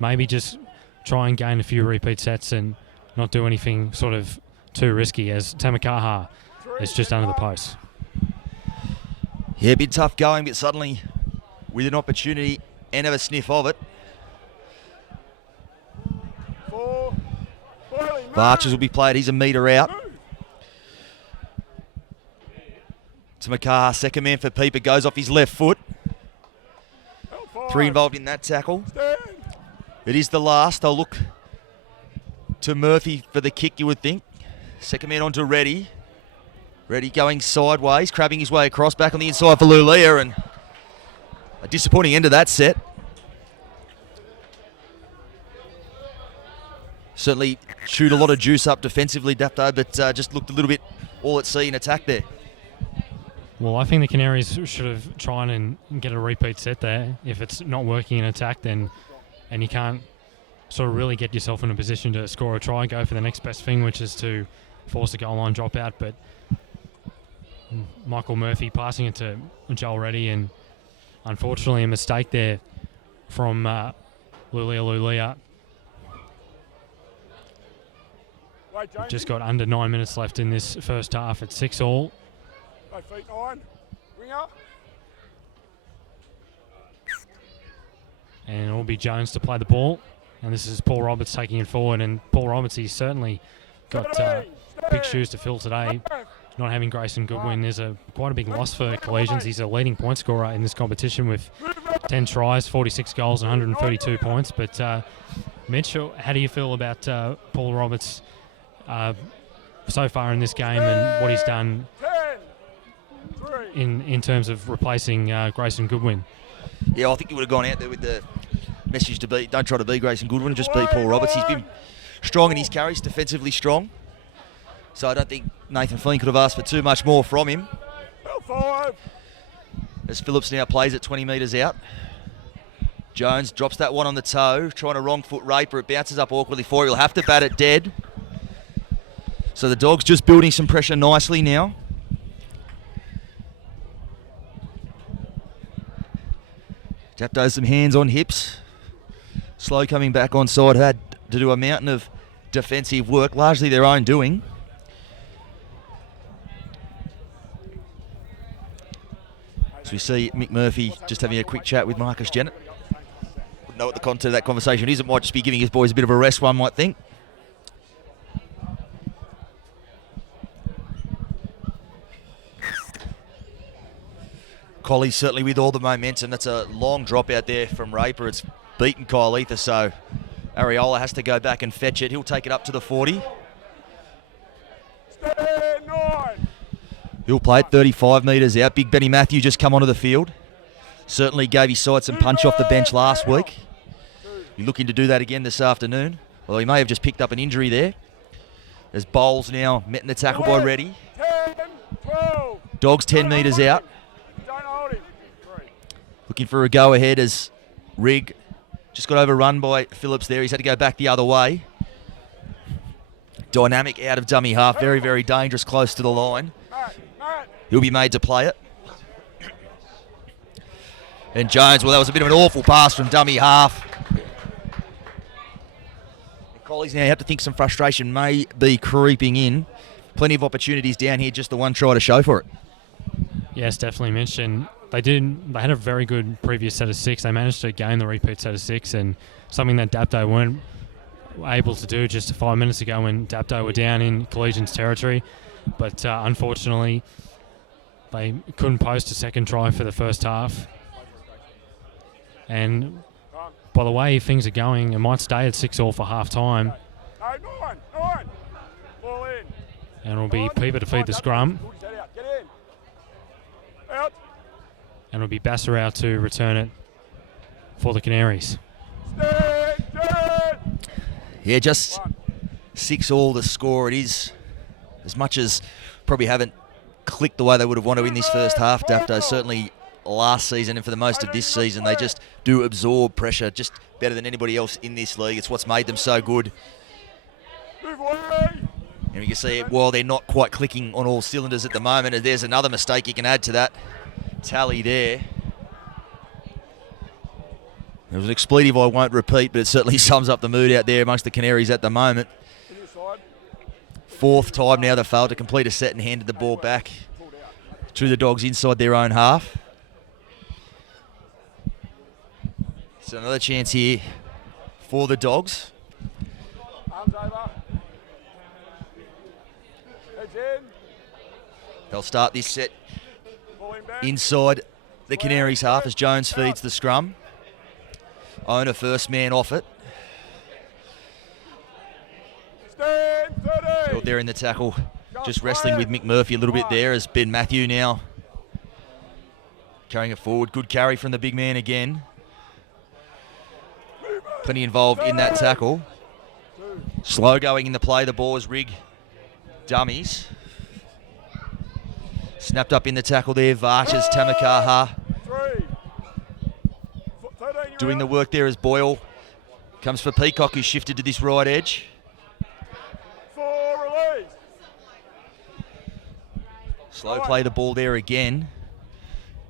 maybe just try and gain a few repeat sets and not do anything sort of too risky, as Tamakaha is just under the post. Yeah, a bit tough going, but suddenly with an opportunity and have a sniff of it. Varches will be played. He's a metre out. Tamakaha, second man for Peeper, goes off his left foot. 3 involved in that tackle. It is the last. They'll look to Murphy for the kick, you would think. Second man onto Reddy. Reddy going sideways, crabbing his way across, back on the inside for Lulia, and a disappointing end of that set. Certainly chewed a lot of juice up defensively, Dapto, but just looked a little bit all at sea in attack there. Well, I think the Canaries should have tried and get a repeat set there. If it's not working in attack, then and you can't sort of really get yourself in a position to score a try, go for the next best thing, which is to force a goal line dropout. But Michael Murphy passing it to Joel Reddy, and unfortunately a mistake there from Lulia. We've just got under 9 minutes left in this first half at 6-all. Feet 9. Winger. And it'll be Jones to play the ball. And this is Paul Roberts taking it forward. And Paul Roberts, he's certainly got big shoes to fill today. Not having Grayson Goodwin is quite a big loss for Collegians. He's a leading point scorer in this competition with 10 tries, 46 goals, and 132 points. But Mitch, how do you feel about Paul Roberts so far in this game and what he's done in terms of replacing Grayson Goodwin? Yeah, I think he would have gone out there with the message to be, don't try to be Grayson Goodwin, just be Paul Roberts. He's been strong in his carries, defensively strong. So I don't think Nathan Flynn could have asked for too much more from him. As Phillips now plays at 20 metres out. Jones drops that one on the toe, trying to wrong foot Raper. It bounces up awkwardly for him. He'll have to bat it dead. So the Dogs just building some pressure nicely now. Dapto some hands on hips. Slow coming back on side. Had to do a mountain of defensive work, largely their own doing. So we see Mick Murphy just having a quick chat with Marcus Jennett. Wouldn't know what the content of that conversation is. It might just be giving his boys a bit of a rest, one might think. Colley's certainly with all the momentum. That's a long drop out there from Raper. It's beaten Kyle Ether, so Ariola has to go back and fetch it. He'll take it up to the 40. He'll play it 35 metres out. Big Benny Matthew just come onto the field. Certainly gave his side some punch off the bench last week. He's looking to do that again this afternoon. Although he may have just picked up an injury there. As Bowles now met in the tackle by Reddy. Dogs 10 metres out. Looking for a go-ahead as Rigg just got overrun by Phillips there. He's had to go back the other way. Dynamic out of dummy half. Very, very dangerous close to the line. He'll be made to play it. And Jones, well, that was a bit of an awful pass from dummy half. Collies now have to think some frustration may be creeping in. Plenty of opportunities down here, just the one try to show for it. Yes, definitely mentioned. They had a very good previous set of 6. They managed to gain the repeat set of 6, and something that Dapto weren't able to do just 5 minutes ago when Dapto were down in Collegians territory. But unfortunately, they couldn't post a second try for the first half. And by the way things are going, it might stay at 6-all for half time. And it'll be Peeper to feed the scrum. And it'll be Bassarau to return it for the Canaries. Yeah, just 6-all the score. It is, as much as probably haven't clicked the way they would have wanted to in this first half, Dapto, certainly last season and for the most of this season, they just do absorb pressure just better than anybody else in this league. It's what's made them so good. And you can see, while they're not quite clicking on all cylinders at the moment, there's another mistake you can add to that tally there. It was an expletive I won't repeat, but it certainly sums up the mood out there amongst the Canaries at the moment. 4th time now they've failed to complete a set and handed the ball back to the Dogs inside their own half. So another chance here for the Dogs. They'll start this set inside the Canaries half as Jones feeds the scrum. Owner first man off it. Held there in the tackle, just wrestling with Mick Murphy a little bit there as Ben Matthew now carrying it forward. Good carry from the big man again. Plenty involved in that tackle. Slow going in the play. The ball is Rigg dummies. Snapped up in the tackle there, Vartas Tamakaha. Doing the work there as Boyle comes for Peacock, who's shifted to this right edge. Slow play the ball there again.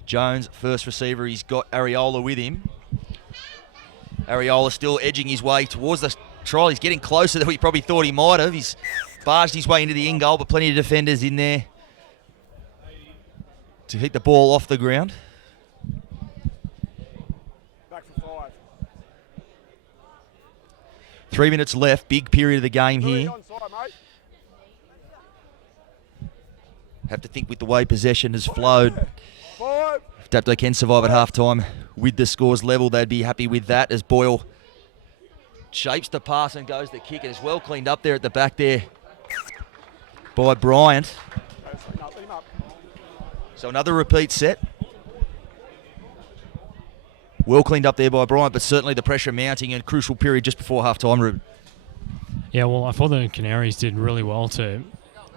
Jones, first receiver, he's got Ariola with him. Ariola still edging his way towards the trial. He's getting closer than we probably thought he might have. He's barged his way into the in goal, but plenty of defenders in there to hit the ball off the ground. Back for 5. 3 minutes left, big period of the game here. Have to think with the way possession has flowed. If Dapto can survive at half-time with the scores level, they'd be happy with that as Boyle shapes the pass and goes the kick. And it's well cleaned up there at the back there by Bryant. So another repeat set. Well cleaned up there by Bryant, but certainly the pressure mounting in a crucial period just before half-time, Ruben. Yeah, well, I thought the Canaries did really well to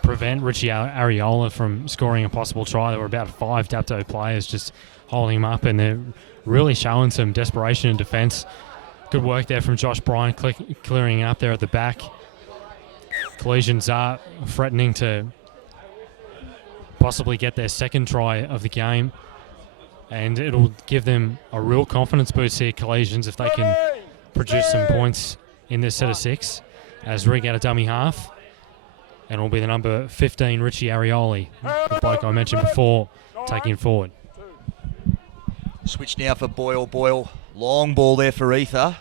prevent Richie Ariola from scoring a possible try. There were about 5 Dapto players just holding him up, and they're really showing some desperation in defence. Good work there from Josh Bryan, clearing up there at the back. Collegians are threatening to possibly get their second try of the game, and it'll give them a real confidence boost here, Collegians, if they can produce some points in this set of 6, as Rig out a dummy half. And it'll be the number 15, Richie Arioli, the bloke I mentioned before, taking forward. Switch now for Boyle. Boyle, long ball there for Ether.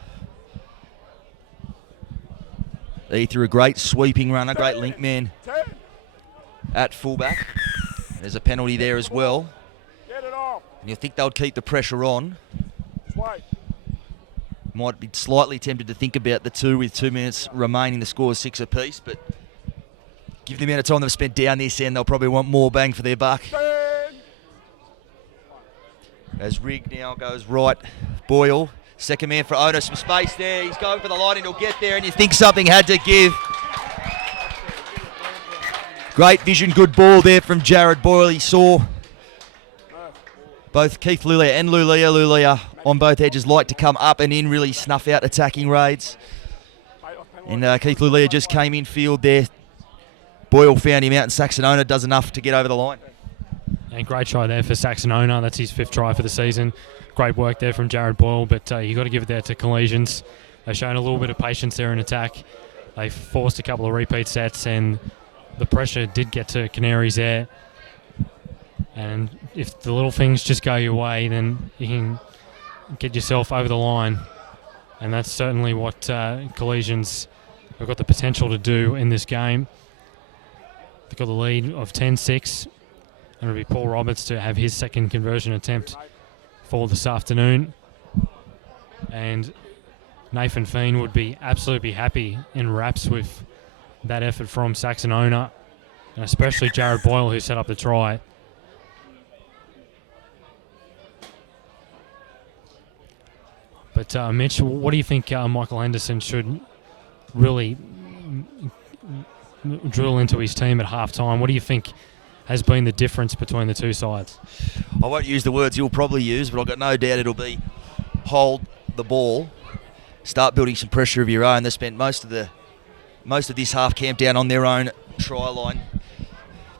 Ether, a great sweeping runner, great link man at fullback. There's a penalty there as well. And you think they'll keep the pressure on. Might be slightly tempted to think about the 2 with 2 minutes remaining. The score is 6 apiece, but give the amount of time they've spent down this end, they'll probably want more bang for their buck. As Rig now goes right, Boyle, second man for Ono, some space there. He's going for the line and he'll get there, and you think something had to give. Great vision, good ball there from Jared Boyle. He saw both Keith Lulia and Lulia on both edges like to come up and in, really snuff out attacking raids. And Keith Lulia just came in field there. Boyle found him out, and Saxonona does enough to get over the line. And great try there for Saxonona. That's his 5th try for the season. Great work there from Jared Boyle, but you got to give it there to Collegians. They've shown a little bit of patience there in attack. They forced a couple of repeat sets, and the pressure did get to Canaries there. And if the little things just go your way, then you can get yourself over the line. And that's certainly what Collegians have got the potential to do in this game. They've got the lead of 10-6, and it'll be Paul Roberts to have his second conversion attempt for this afternoon. And Nathan Feen would be absolutely happy in wraps with that effort from Saxonona, and especially Jared Boyle, who set up the try. But Mitch, what do you think Michael Henderson should really drill into his team at half-time? What do you think has been the difference between the two sides? I won't use the words you'll probably use, but I've got no doubt it'll be hold the ball, start building some pressure of your own. They spent most of this half camp down on their own try line.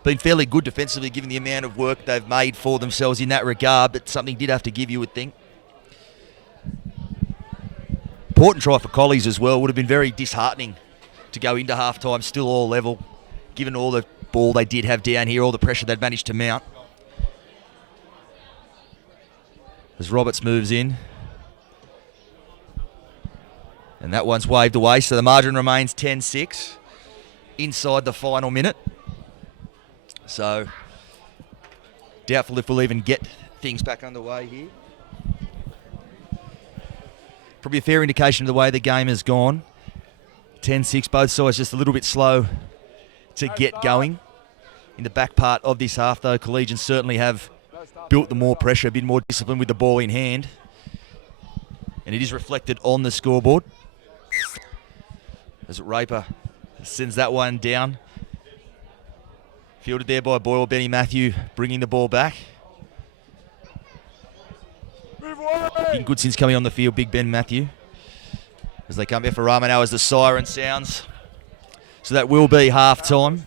Been fairly good defensively given the amount of work they've made for themselves in that regard, but something did have to give, you would think. Important try for Collies as well. Would have been very disheartening to go into half-time still all level, given all the ball they did have down here, all the pressure they'd managed to mount. As Roberts moves in. And that one's waved away, so the margin remains 10-6 inside the final minute. So, doubtful if we'll even get things back underway here. Probably a fair indication of the way the game has gone. 10-6, both sides just a little bit slow to get going. In the back part of this half, though, Collegians certainly have built the more pressure, a bit more discipline with the ball in hand. And it is reflected on the scoreboard. As Raper sends that one down. Fielded there by Boyle. Benny Matthew bringing the ball back. Big Goodsin's coming on the field, Big Ben Matthew. As they come here for Rama now as the siren sounds. So that will be half time.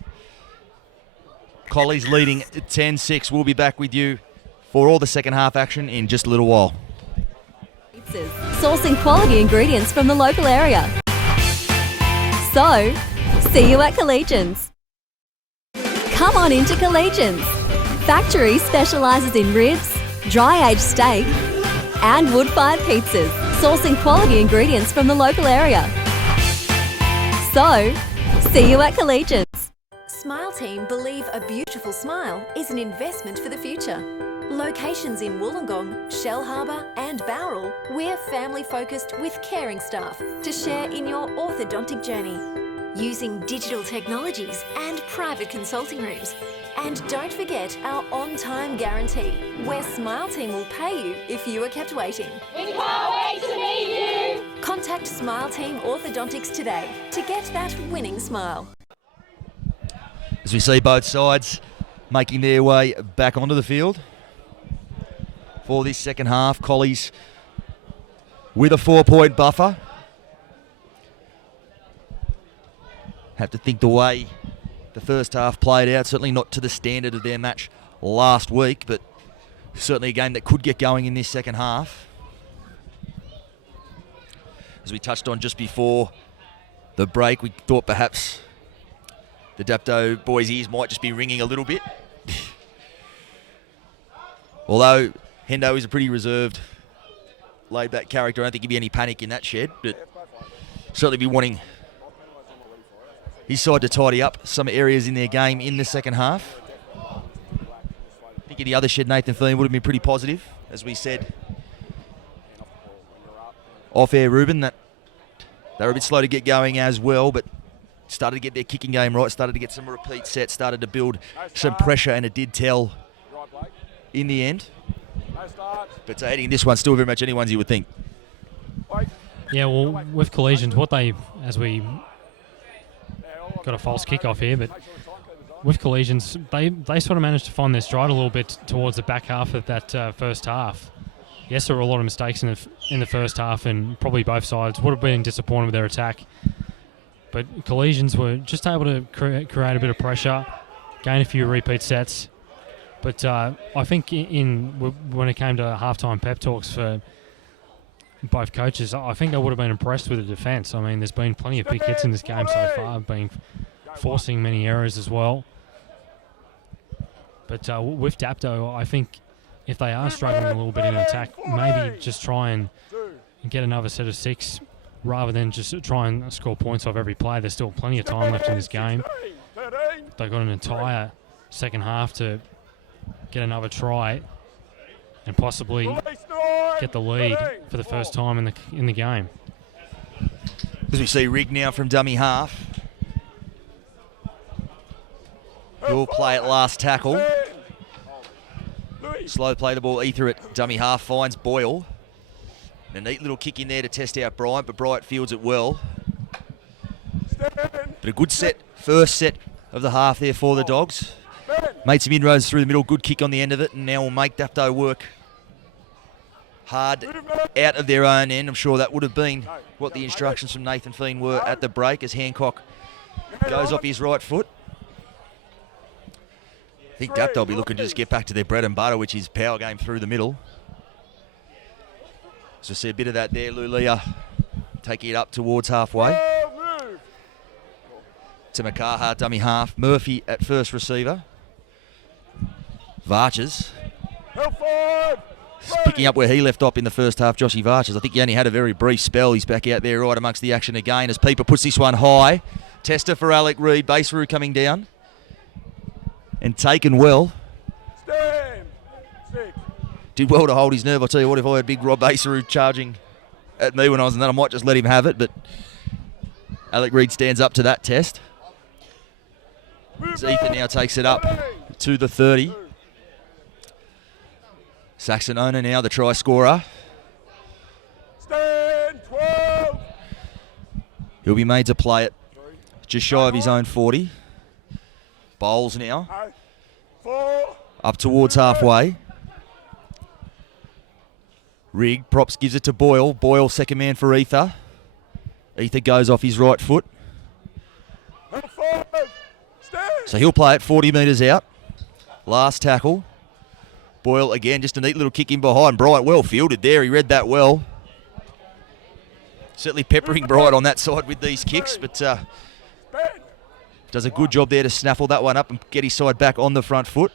Collies leading 10-6. We'll be back with you for all the second half action in just a little while. Sourcing quality ingredients from the local area. So, see you at Collegians. Come on into Collegians. Factory specialises in ribs, dry-aged steak and wood-fired pizzas, sourcing quality ingredients from the local area. So, see you at Collegians. Smile Team believe a beautiful smile is an investment for the future. Locations in Wollongong, Shellharbour and Bowral, we're family-focused with caring staff to share in your orthodontic journey. Using digital technologies and private consulting rooms. And don't forget our on-time guarantee, where Smile Team will pay you if you are kept waiting. We can't wait to meet you. Contact Smile Team Orthodontics today to get that winning smile. As we see both sides making their way back onto the field for this second half. Collies with a 4-point buffer. Have to think the way the first half played out, certainly not to the standard of their match last week, but certainly a game that could get going in this second half. As we touched on just before the break, we thought perhaps the Dapto boys' ears might just be ringing a little bit. Although Hendo is a pretty reserved, laid-back character, I don't think he'd be any panic in that shed, but certainly be wanting his side to tidy up some areas in their game in the second half. I think in the other shed, Nathan Thien would have been pretty positive. As we said off-air, Ruben, that they were a bit slow to get going as well, but started to get their kicking game right, started to get some repeat sets, started to build some pressure, and it did tell in the end. But heading this one, still very much anyone's, you would think. Yeah, well, with Collegians, what they, as we got a false kickoff here, but with Collegians, they sort of managed to find their stride a little bit towards the back half of that first half. Yes, there were a lot of mistakes in the first half, and probably both sides would have been disappointed with their attack. But Collegians were just able to create a bit of pressure, gain a few repeat sets. But I think when it came to halftime pep talks for both coaches, I think they would have been impressed with the defence. I mean, there's been plenty of big hits in this game so far, forcing many errors as well. But with Dapto, I think if they are struggling a little bit in attack, maybe just try and get another set of 6 rather than just try and score points off every play. There's still plenty of time left in this game. They've got an entire second half to get another try and possibly get the lead for the first time in the game. As we see Rig now from dummy half. He'll play at last tackle. Slow play the ball, Ether at dummy half, finds Boyle. A neat little kick in there to test out Bryant, but Bryant fields it well. But a good set, first set of the half there for the Dogs. Made some inroads through the middle, good kick on the end of it, and now will make Dapto work hard out of their own end. I'm sure that would have been what the instructions from Nathan Thien were at the break as Hancock goes off his right foot. I think Dapto will be looking to just get back to their bread and butter, which is power game through the middle. So see a bit of that there. Lulia taking it up towards halfway. To Makaha, dummy half. Murphy at first receiver. Varches. Picking up where he left off in the first half, Joshy Varches. I think he only had a very brief spell. He's back out there right amongst the action again as Pieper puts this one high. Tester for Alec Reid. Baseru coming down. And taken well. Did well to hold his nerve. I'll tell you what, if I had big Rob Baseru charging at me when I was in that, I might just let him have it, but Alec Reid stands up to that test. As Ethan now takes it up to the 30. Saxon Ona now the try scorer. He'll be made to play it just shy of his own 40. Bowles now. Up towards halfway. Rigg, Props gives it to Boyle. Boyle, second man for Ether. Ether goes off his right foot. So he'll play it 40 metres out. Last tackle. Boyle again, just a neat little kick in behind. Bryant well fielded there. He read that well. Certainly peppering Bryant on that side with these kicks, but does a good job there to snaffle that one up and get his side back on the front foot.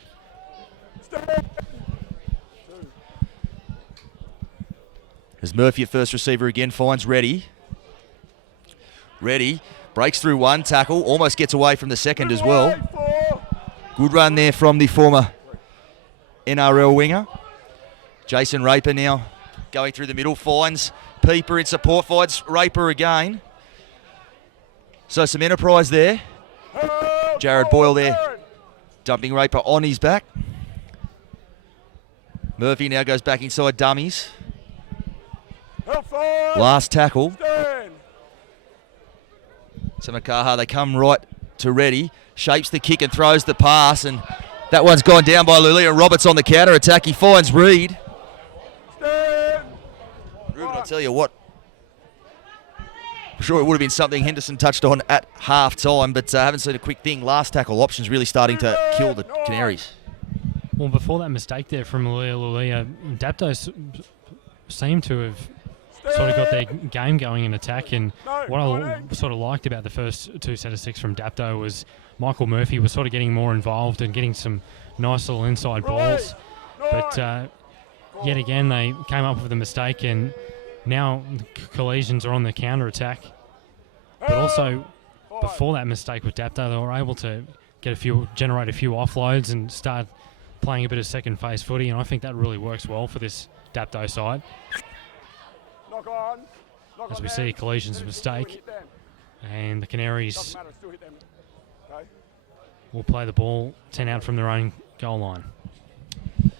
As Murphy at first receiver again finds Reddy. Reddy breaks through one tackle, almost gets away from the second as well. Good run there from the former NRL winger. Jason Raper now going through the middle, finds Pieper in support, finds Raper again. So some enterprise there. Jared Boyle there, dumping Raper on his back. Murphy now goes back inside dummies. Last tackle. Samakaha, they come right to Reddy, shapes the kick and throws the pass, and that one's gone down by Lulia. Roberts on the counter attack. He finds Reed. Ruben, I'll tell you what, I'm sure it would have been something Henderson touched on at half time, but I haven't seen a quick thing. Last tackle options really starting to kill the Canaries. Well, before that mistake there from Lulia, Dapto seemed to have sort of got their game going in attack, and what I sort of liked about the first two set of six from Dapto was Michael Murphy was sort of getting more involved and getting some nice little inside balls, but yet again they came up with a mistake, and now the Collegians are on the counter attack. But also before that mistake with Dapto, they were able to generate a few offloads and start playing a bit of second phase footy, and I think that really works well for this Dapto side. As we see Collegians mistake, and the Canaries will play the ball 10 out from their own goal line.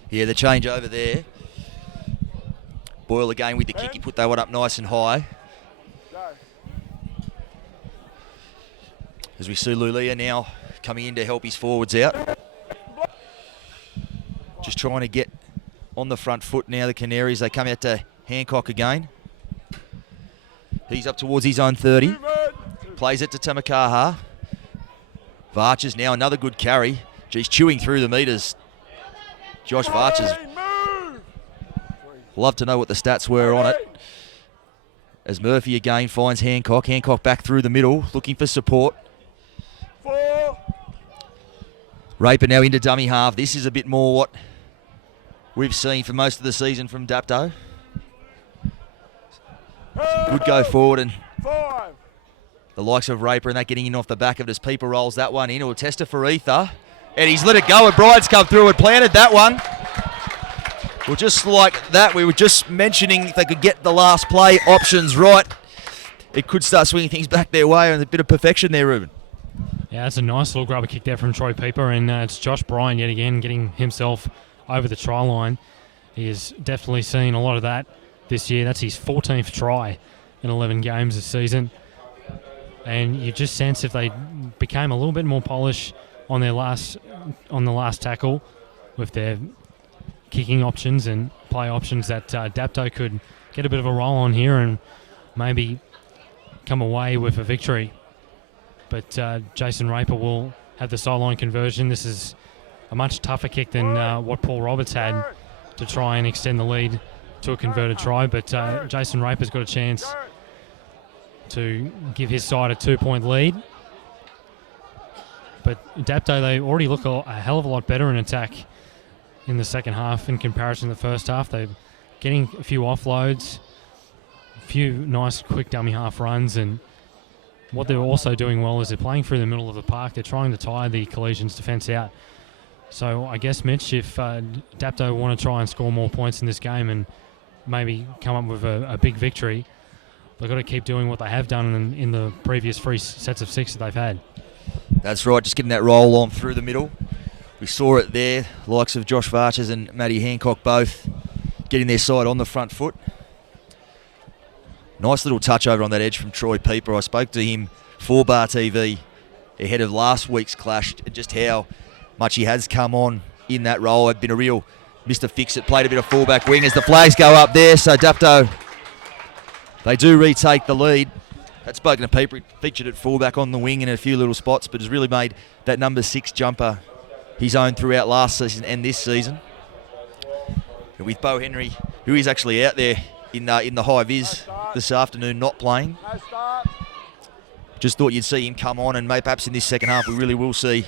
Yeah, the change over there. Boyle again with the kick. He put that one up nice and high. As we see Lulia now coming in to help his forwards out. Just trying to get on the front foot now, the Canaries. They come out to Hancock again. He's up towards his own 30. Plays it to Tamakaha. Varchers now, another good carry. He's chewing through the metres. Josh Varchers. Love to know what the stats were on it. As Murphy again finds Hancock. Hancock back through the middle, looking for support. Raper now into dummy half. This is a bit more what we've seen for most of the season from Dapto. Good go forward, and the likes of Raper and that getting in off the back of it as Pieper rolls that one in. Or Tester for Ether. And he's let it go, and Bryant's come through and planted that one. Well, just like that, we were just mentioning if they could get the last play options right, it could start swinging things back their way, and a bit of perfection there, Ruben. Yeah, that's a nice little grubber kick there from Troy Pieper, and it's Josh Bryant yet again getting himself over the try line. He has definitely seen a lot of that this year. That's his 14th try in 11 games this season. And you just sense if they became a little bit more polished on the last tackle with their kicking options and play options, that Dapto could get a bit of a roll on here and maybe come away with a victory. But Jason Raper will have the sideline conversion. This is a much tougher kick than what Paul Roberts had to try and extend the lead to a converted try. But Jason Raper's got a chance to give his side a 2-point lead. But Dapto, they already look a hell of a lot better in attack in the second half in comparison to the first half. They're getting a few offloads, a few nice quick dummy half runs, and what they're also doing well is they're playing through the middle of the park. They're trying to tire the Collegians defence out. So I guess, Mitch, if Dapto want to try and score more points in this game and maybe come up with a big victory, they've got to keep doing what they have done in the previous 3 sets of 6 that they've had. That's right, just getting that roll on through the middle. We saw it there, likes of Josh Varchers and Matty Hancock both getting their side on the front foot. Nice little touch over on that edge from Troy Pieper. I spoke to him for Bar TV ahead of last week's clash, and just how much he has come on in that role. Had been a real Mr. Fix-It, played a bit of fullback wing as the flags go up there. So Dapto, they do retake the lead. Had spoken to Pieper, featured at fullback on the wing in a few little spots, but has really made that number 6 jumper his own throughout last season and this season. And with Bo Henry, who is actually out there in the high vis this afternoon, not playing. Just thought you'd see him come on, and maybe perhaps in this second half we really will see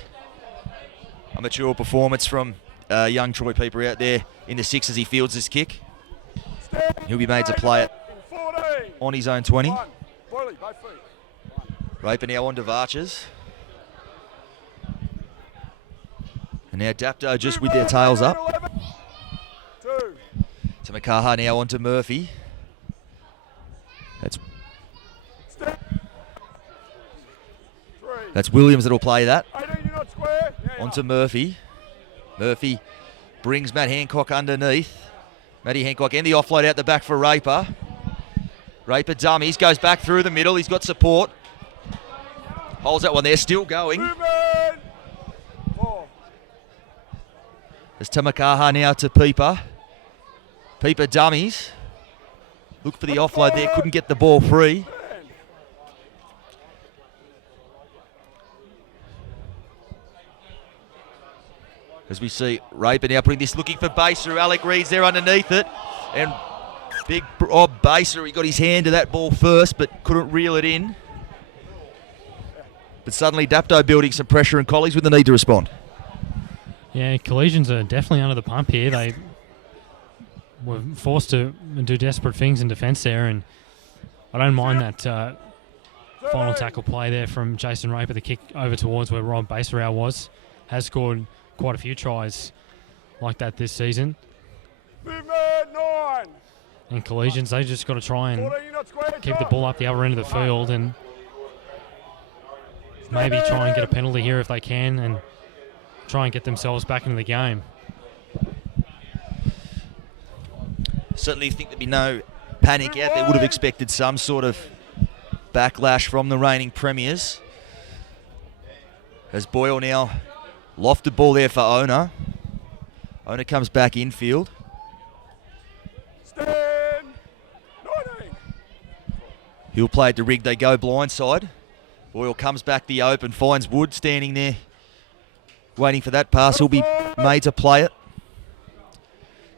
a mature performance from young Troy Pieper out there in the 6 as he fields this kick. He'll be made to play it on his own 20. Raper now on to Varches. And now Dapto just with their tails up. To Makaha now on to Murphy. That's Williams that'll play that. On to Murphy. Murphy brings Matt Hancock underneath. Matty Hancock and the offload out the back for Raper. Raper dummies, goes back through the middle. He's got support. Holds that one there, still going. There's Tamakaha now to Pieper. Pieper dummies. Look for the offload there, couldn't get the ball free. As we see Raper now putting this, looking for Baser. Alec Reed's there underneath it. And big Rob Baser, he got his hand to that ball first, but couldn't reel it in. But suddenly Dapto building some pressure, and Collies with the need to respond. Yeah, Collisions are definitely under the pump here. They were forced to do desperate things in defence there, and I don't mind that final tackle play there from Jason Raper, the kick over towards where Rob Baserau was. Has scored quite a few tries like that this season. And Collisions, they just got to try and keep the ball up the other end of the field and maybe try and get a penalty here if they can and try and get themselves back into the game. Certainly think there'd be no panic out there. Would have expected some sort of backlash from the reigning premiers. As Boyle now lofted ball there for Ona. Ona comes back infield. He'll play it to Rig. They go blindside. Boyle comes back the open, finds Wood standing there waiting for that pass. He'll be made to play it.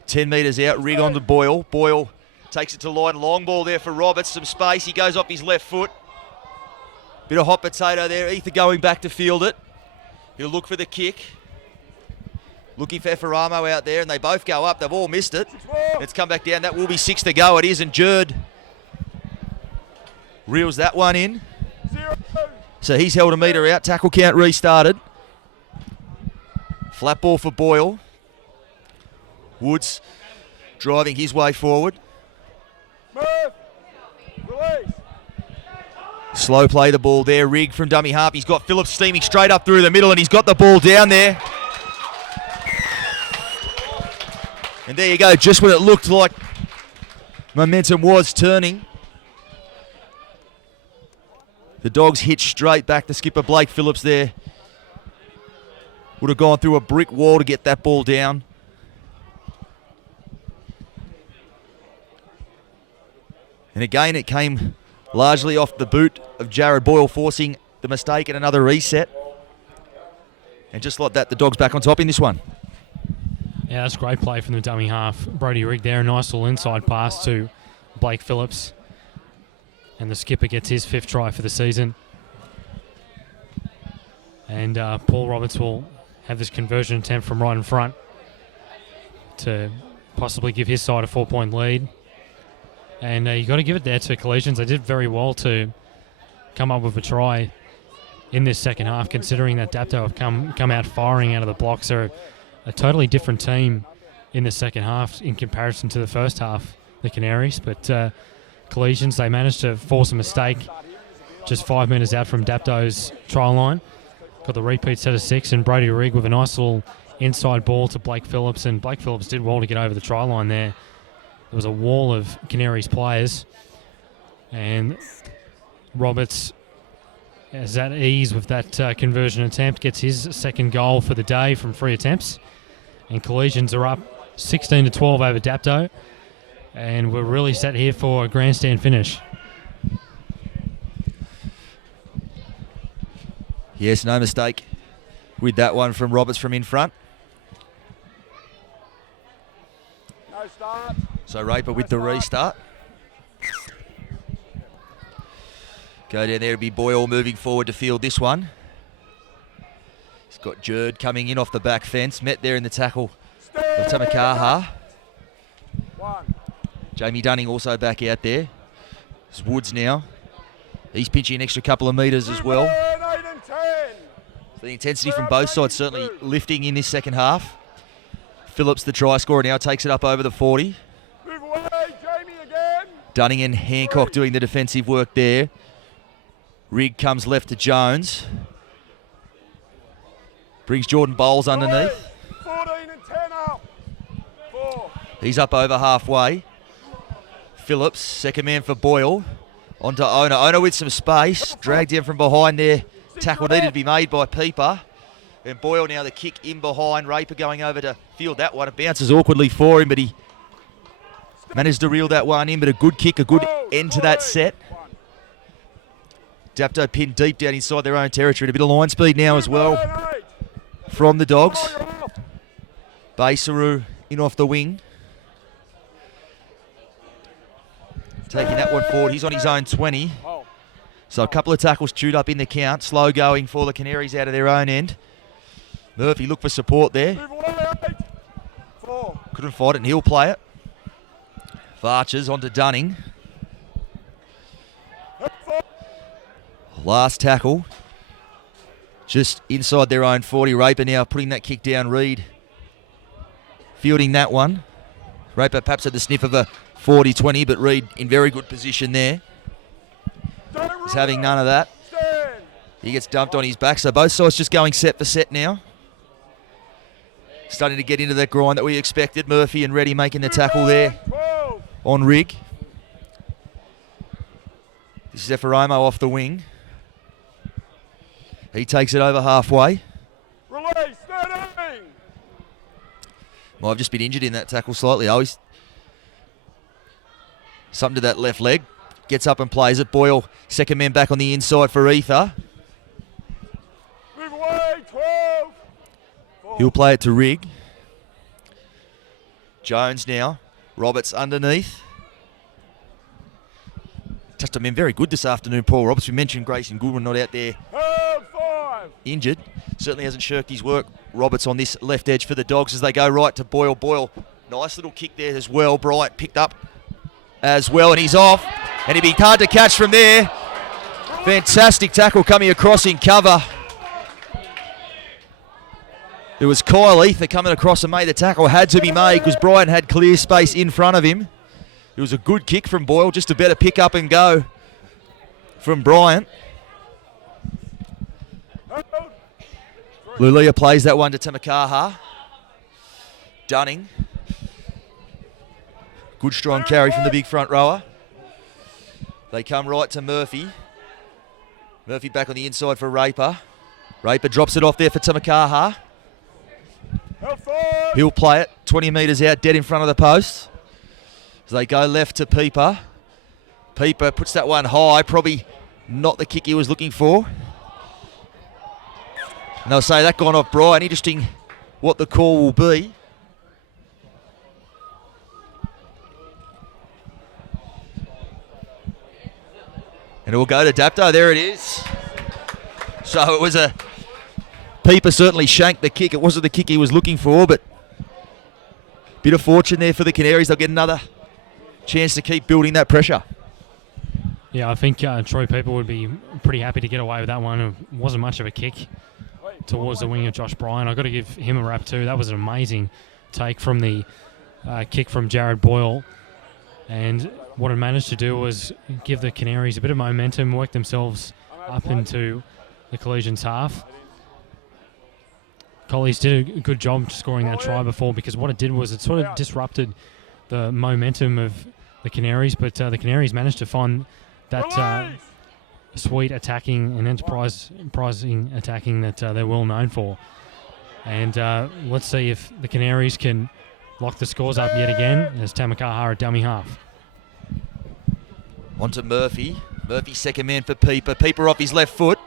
10 metres out, Rig on to Boyle. Boyle takes it to line, long ball there for Roberts. Some space, he goes off his left foot. Bit of hot potato there, Ether going back to field it. He'll look for the kick. Looking for Ferramo out there, and they both go up. They've all missed it. It's come back down. That will be 6 to go. It is, and Jerd reels that one in. So he's held a metre out. Tackle count restarted. Flat ball for Boyle. Woods driving his way forward. Slow play the ball there. Rig from dummy half. He's got Phillips steaming straight up through the middle, and he's got the ball down there. And there you go, just when it looked like momentum was turning. The Dogs hit straight back. The skipper, Blake Phillips, there would have gone through a brick wall to get that ball down. And again, it came largely off the boot of Jared Boyle, forcing the mistake and another reset. And just like that, the Dogs back on top in this one. Yeah, that's great play from the dummy half. Brody Rig there, a nice little inside pass to Blake Phillips. And the skipper gets his 5th try for the season. And Paul Roberts will have this conversion attempt from right in front to possibly give his side a 4-point lead. And you got to give it there to Collisions. They did very well to come up with a try in this second half, considering that Dapto have come out firing out of the blocks. They're a totally different team in the second half in comparison to the first half, the Canaries. But Collisions, they managed to force a mistake just 5 minutes out from Dapto's trial line. Got the repeat set of 6, and Brody Rig with a nice little inside ball to Blake Phillips. And Blake Phillips did well to get over the trial line there. There was a wall of Canaries players, and Roberts As at ease with that conversion attempt, gets his second goal for the day from 3 attempts. And Collegians are up 16-12 over Dapto. And we're really set here for a grandstand finish. Yes, no mistake with that one from Roberts from in front. No start. So Raper with the restart. Go down there to be Boyle moving forward to field this one. He's got Jerd coming in off the back fence. Met there in the tackle of Tamakaha. Jamie Dunning also back out there. It's Woods now. He's pinching an extra couple of metres as well. So the intensity from both sides certainly lifting in this second half. Phillips, the try scorer, now takes it up over the 40. Move away, Jamie again. Dunning and Hancock doing the defensive work there. Rigg comes left to Jones. Brings Jordan Bowles underneath. 14 and 10 up. 4. He's up over halfway. Phillips, second man for Boyle. On to Ona. Ona with some space. Dragged in from behind there. Tackle needed to be made by Pieper. And Boyle now the kick in behind. Raper going over to field that one. It bounces awkwardly for him, but he managed to reel that one in. But a good kick, a good end to that set. Dapto pinned deep down inside their own territory. A bit of line speed now as well from the Dogs. Basaru in off the wing. Taking that one forward. He's on his own 20. So a couple of tackles chewed up in the count. Slow going for the Canaries out of their own end. Murphy looked for support there. Couldn't fight it and he'll play it. Varchers onto Dunning. Last tackle. Just inside their own 40. Raper now putting that kick down. Reed fielding that one. Raper perhaps at the sniff of a 40-20, but Reed in very good position there. He's having none of that. He gets dumped on his back, so both sides just going set for set now. Starting to get into that grind that we expected. Murphy and Reddy making the tackle there on Rigg. This is Ephraimo off the wing. He takes it over halfway. Release, Well, I've just been injured in that tackle slightly. Always something to that left leg. Gets up and plays it. Boyle, second man back on the inside for Ether. Move away, 12. He'll play it to Rigg. Jones now. Roberts underneath. Just been very good this afternoon, Paul Roberts. We mentioned Grayson Goodwin not out there injured. Certainly hasn't shirked his work. Roberts on this left edge for the Dogs as they go right to Boyle. Boyle, nice little kick there as well. Bryant picked up as well, and he's off. And he'd be hard to catch from there. Fantastic tackle coming across in cover. It was Kyle Ether coming across and made the tackle. Had to be made because Bryant had clear space in front of him. It was a good kick from Boyle, just a better pick up and go from Bryant. Lulia plays that one to Tamakaha. Dunning. Good strong carry from the big front rower. They come right to Murphy. Murphy back on the inside for Raper. Raper drops it off there for Tamakaha. He'll play it 20 metres out, dead in front of the post. As they go left to Pieper. Pieper puts that one high, probably not the kick he was looking for. And they'll say that gone off Brian. Interesting what the call will be. And it will go to Dapto. There it is. So it was a... Pieper certainly shanked the kick. It wasn't the kick he was looking for, but bit of fortune there for the Canaries. They'll get another chance to keep building that pressure. Yeah, I think Troy Pieper would be pretty happy to get away with that one. It wasn't much of a kick towards the wing of Josh Bryan. I've got to give him a rap too. That was an amazing take from the kick from Jared Boyle. And what it managed to do was give the Canaries a bit of momentum, work themselves up into the Collegians half. Collies did a good job scoring that try before, because what it did was it sort of disrupted the momentum of the Canaries, but the Canaries managed to find that sweet attacking and enterprising attacking that they're well known for. And let's see if the Canaries can lock the scores up yet again as Tamakaha at dummy half. On to Murphy. Murphy second man for Peeper. Peeper off his left foot.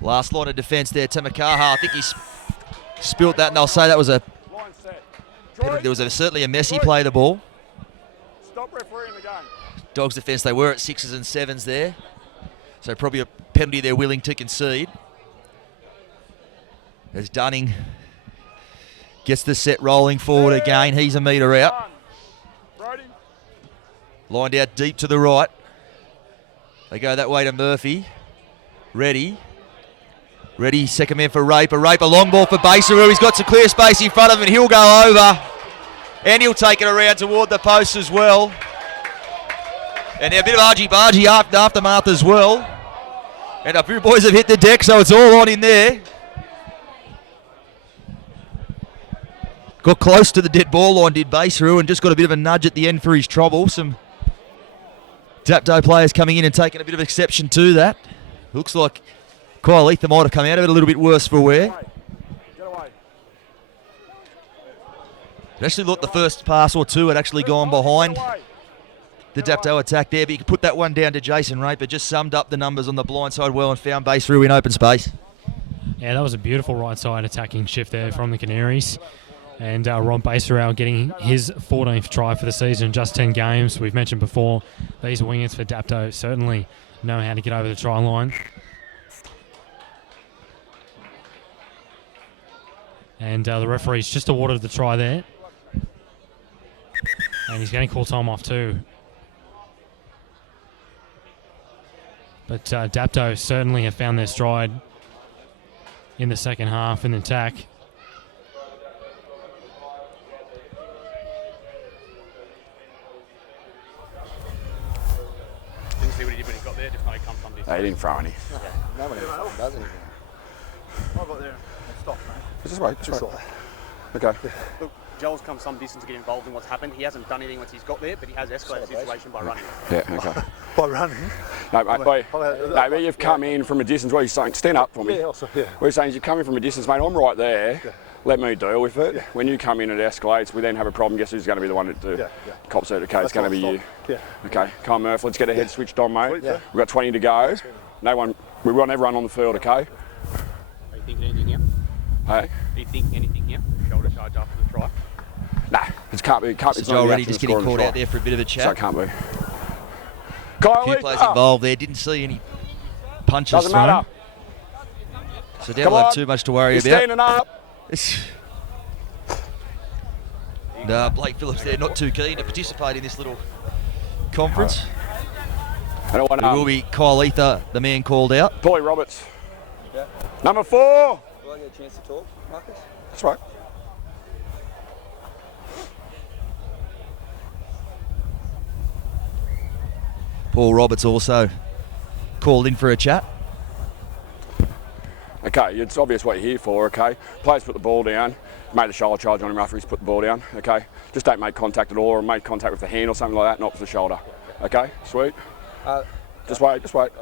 Last line of defence there, Tamakaha. I think he's spilt that, and they'll say that was a penalty. There was certainly a messy play of the ball. Stop refereeing the game. Dogs defence, they were at 6s and 7s there. So probably a penalty they're willing to concede. As Dunning gets the set rolling forward again. He's a metre out. Lined out deep to the right. They go that way to Murphy. Ready, second man for Raper. Raper, long ball for Baseru. He's got some clear space in front of him and he'll go over. And he'll take it around toward the post as well. And a bit of argy-bargy aftermath as well. And a few boys have hit the deck, so it's all on in there. Got close to the dead ball line, did Baseru, and just got a bit of a nudge at the end for his trouble. Some Dapto players coming in and taking a bit of exception to that. Looks like Kyle Ether might have come out of it a little bit worse for wear. It actually looked the first pass or two had actually gone behind the Dapto attack there, but you could put that one down to Jason Raper. Just summed up the numbers on the blind side well and found Baseru in open space. Yeah, that was a beautiful right side attacking shift there from the Canaries. And Ron Baseru getting his 14th try for the season, just 10 games. We've mentioned before, these wingers for Dapto certainly know how to get over the try line. And the referee's just awarded the try there. And he's going to call time off too. But Dapto certainly have found their stride in the second half in the attack. Didn't see what he did when he got there, just know he come from this. He didn't throw any. No one ever does anything. I got there and stopped, mate. Just wait. Okay. Look, Joel's come some distance to get involved in what's happened. He hasn't done anything once he's got there, but he has escalated the situation by running. Yeah, okay. By running? No, mate, but you've come in from a distance. What are you saying? Stand up for me. Yeah, also, yeah. What you're saying is you've come in from a distance, mate. I'm right there. Yeah. Let me deal with it. Yeah. When you come in and it escalates, we then have a problem. Guess who's going to be the one that cops it? Okay, it's going to be you. Yeah. Okay, come on, Murph. Let's get a head switched on, mate. Yeah. We've got 20 to go. No one. We want everyone on the field, okay? Are you thinking anything here? Hey? Are you thinking anything here? Shoulder charge after the try? Nah, it can't be. So Joel already just getting caught out there for a bit of a chat. So it can't be. A few players involved there. Didn't see any punches Doesn't thrown. matter. So they don't have too much to worry about. Standing up. Blake Phillips there, not too keen to participate in this little conference. It will be Kyle Ether, the man called out. Paulie Roberts. Yeah. Number 4. Do I get a chance to talk, Marcus? That's right. Paul Roberts also called in for a chat. Okay, it's obvious what you're here for, okay? Players put the ball down, made a shoulder charge on him after he's put the ball down, okay? Just don't make contact at all, or make contact with the hand or something like that, not with the shoulder. Okay, sweet? Just wait.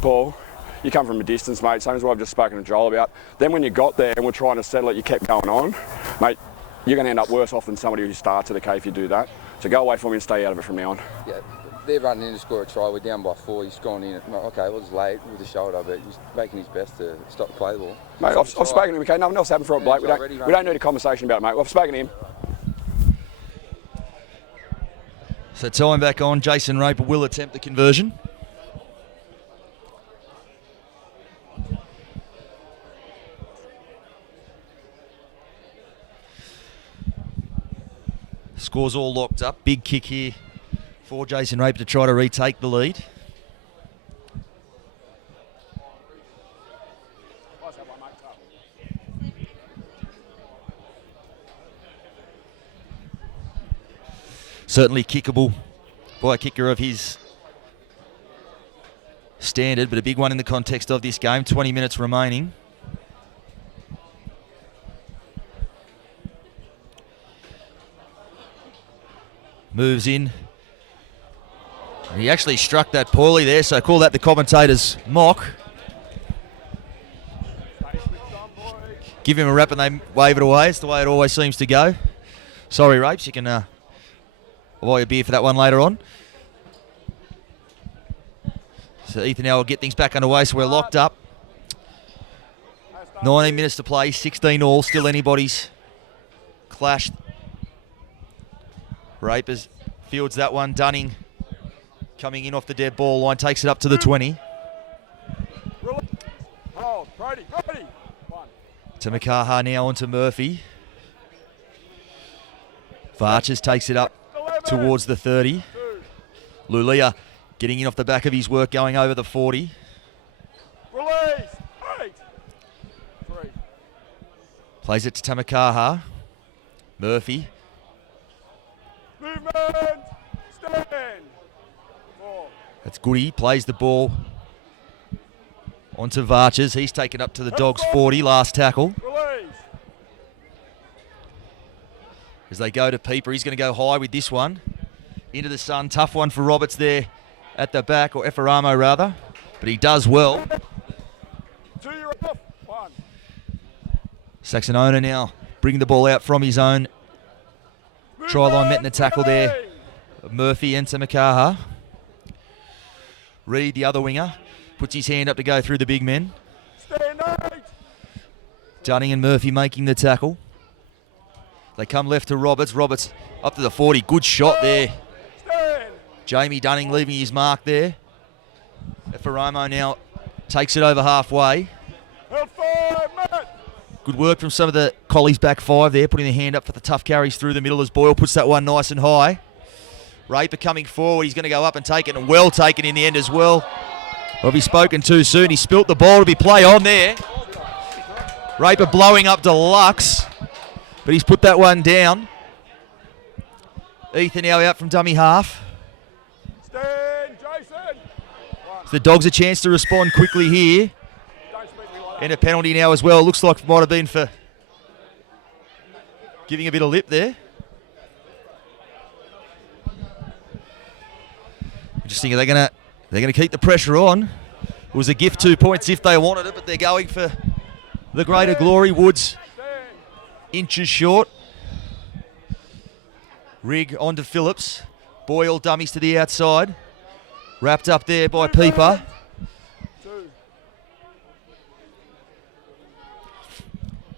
Paul, you come from a distance, mate, same as what I've just spoken to Joel about. Then when you got there and we're trying to settle it, you kept going on, mate, you're going to end up worse off than somebody who starts it, okay, if you do that. So go away from me and stay out of it from now on. Yeah. They're running in to score a try. We're down by 4. He's gone in. Okay, it was late with the shoulder, but he's making his best to stop the play ball. Mate, I've spoken to him. Okay, nothing else happened for it, Blake. We don't need a conversation about it, mate. I've spoken to him. So time back on. Jason Raper will attempt the conversion. Scores all locked up. Big kick here for Jason Raper to try to retake the lead. Certainly kickable by a kicker of his standard, but a big one in the context of this game. 20 minutes remaining. Moves in. He actually struck that poorly there, so call that the commentator's mock. Give him a rap and they wave it away. It's the way it always seems to go. Sorry, Rapes, you can buy a beer for that one later on. So Ethan now will get things back underway, so we're locked up. 19 minutes to play, 16 all, still anybody's clash. Rapers fields that one. Dunning coming in off the dead ball line, takes it up to the 20. To Makaha now onto Murphy. Varches takes it up towards the 30. Lulia getting in off the back of his work, going over the 40. Plays it to Tamakaha. Murphy. Movement. Stand. That's Goody. Plays the ball onto Varches. He's taken up to the Dogs 40. Last tackle. As they go to Peeper, he's going to go high with this one. Into the sun. Tough one for Roberts there at the back, or Efferamo rather. But he does well. Saxonona now bringing the ball out from his own try line, met in the tackle there. Murphy and Tamakaha. Reed, the other winger, puts his hand up to go through the big men. Dunning and Murphy making the tackle. They come left to Roberts. Roberts up to the 40. Good shot there. Jamie Dunning leaving his mark there. Efferamo now takes it over halfway. Good work from some of the Collies back five there, putting their hand up for the tough carries through the middle as Boyle puts that one nice and high. Raper coming forward. He's going to go up and take it, and well taken in the end as well. Well, he's spoken too soon. He spilt the ball to be play on there. Raper blowing up Deluxe, but he's put that one down. Ethan now out from dummy half. Stand, Jason. So the Dogs a chance to respond quickly here. And a penalty now as well. Looks like it might have been for giving a bit of lip there. Just thinking they're gonna keep the pressure on. It was a gift, 2 points if they wanted it, but they're going for the greater glory. Woods inches short. Rigg onto Phillips. Boyle dummies to the outside. Wrapped up there by Peeper.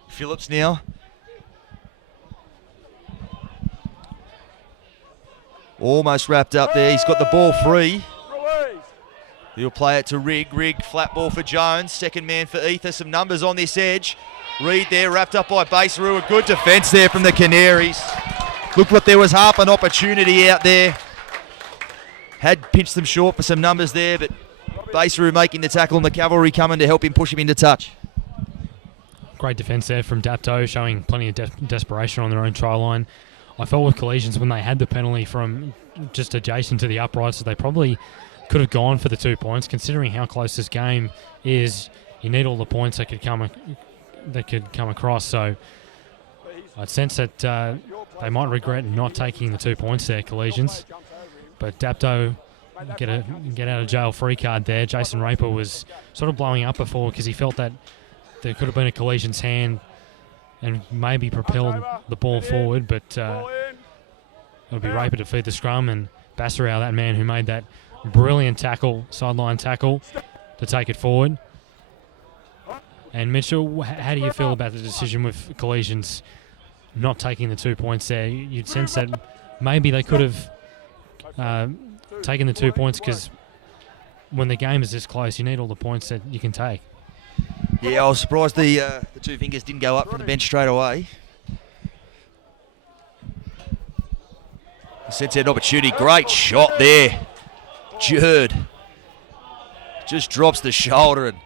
Phillips now. Almost wrapped up there. He's got the ball free. He'll play it to Rigg. Rigg, flat ball for Jones. Second man for Ether. Some numbers on this edge. Reed there, wrapped up by Baseroo. A good defence there from the Canaries. Looked like there was half an opportunity out there. Had pinched them short for some numbers there, but Baseroo making the tackle and the cavalry coming to help him push him into touch. Great defence there from Dapto, showing plenty of desperation on their own try line. I felt with Collisions when they had the penalty from just adjacent to the uprights, so they probably could have gone for the 2 points. Considering how close this game is, you need all the points that could come across. So I'd sense that they might regret not taking the 2 points there, Collisions. But Dapto get out of jail free card there. Jason Raper was sort of blowing up before because he felt that there could have been a Collisions hand and maybe propelled the ball forward, but it would be Raper to feed the scrum, and Bassarau, that man who made that brilliant tackle, sideline tackle, to take it forward. And Mitchell, how do you feel about the decision with Collisions not taking the 2 points there? You'd sense that maybe they could have taken the 2 points, because when the game is this close, you need all the points that you can take. Yeah, I was surprised the two fingers didn't go up from the bench straight away. Sets out an opportunity. Great shot there. Jerd just drops the shoulder and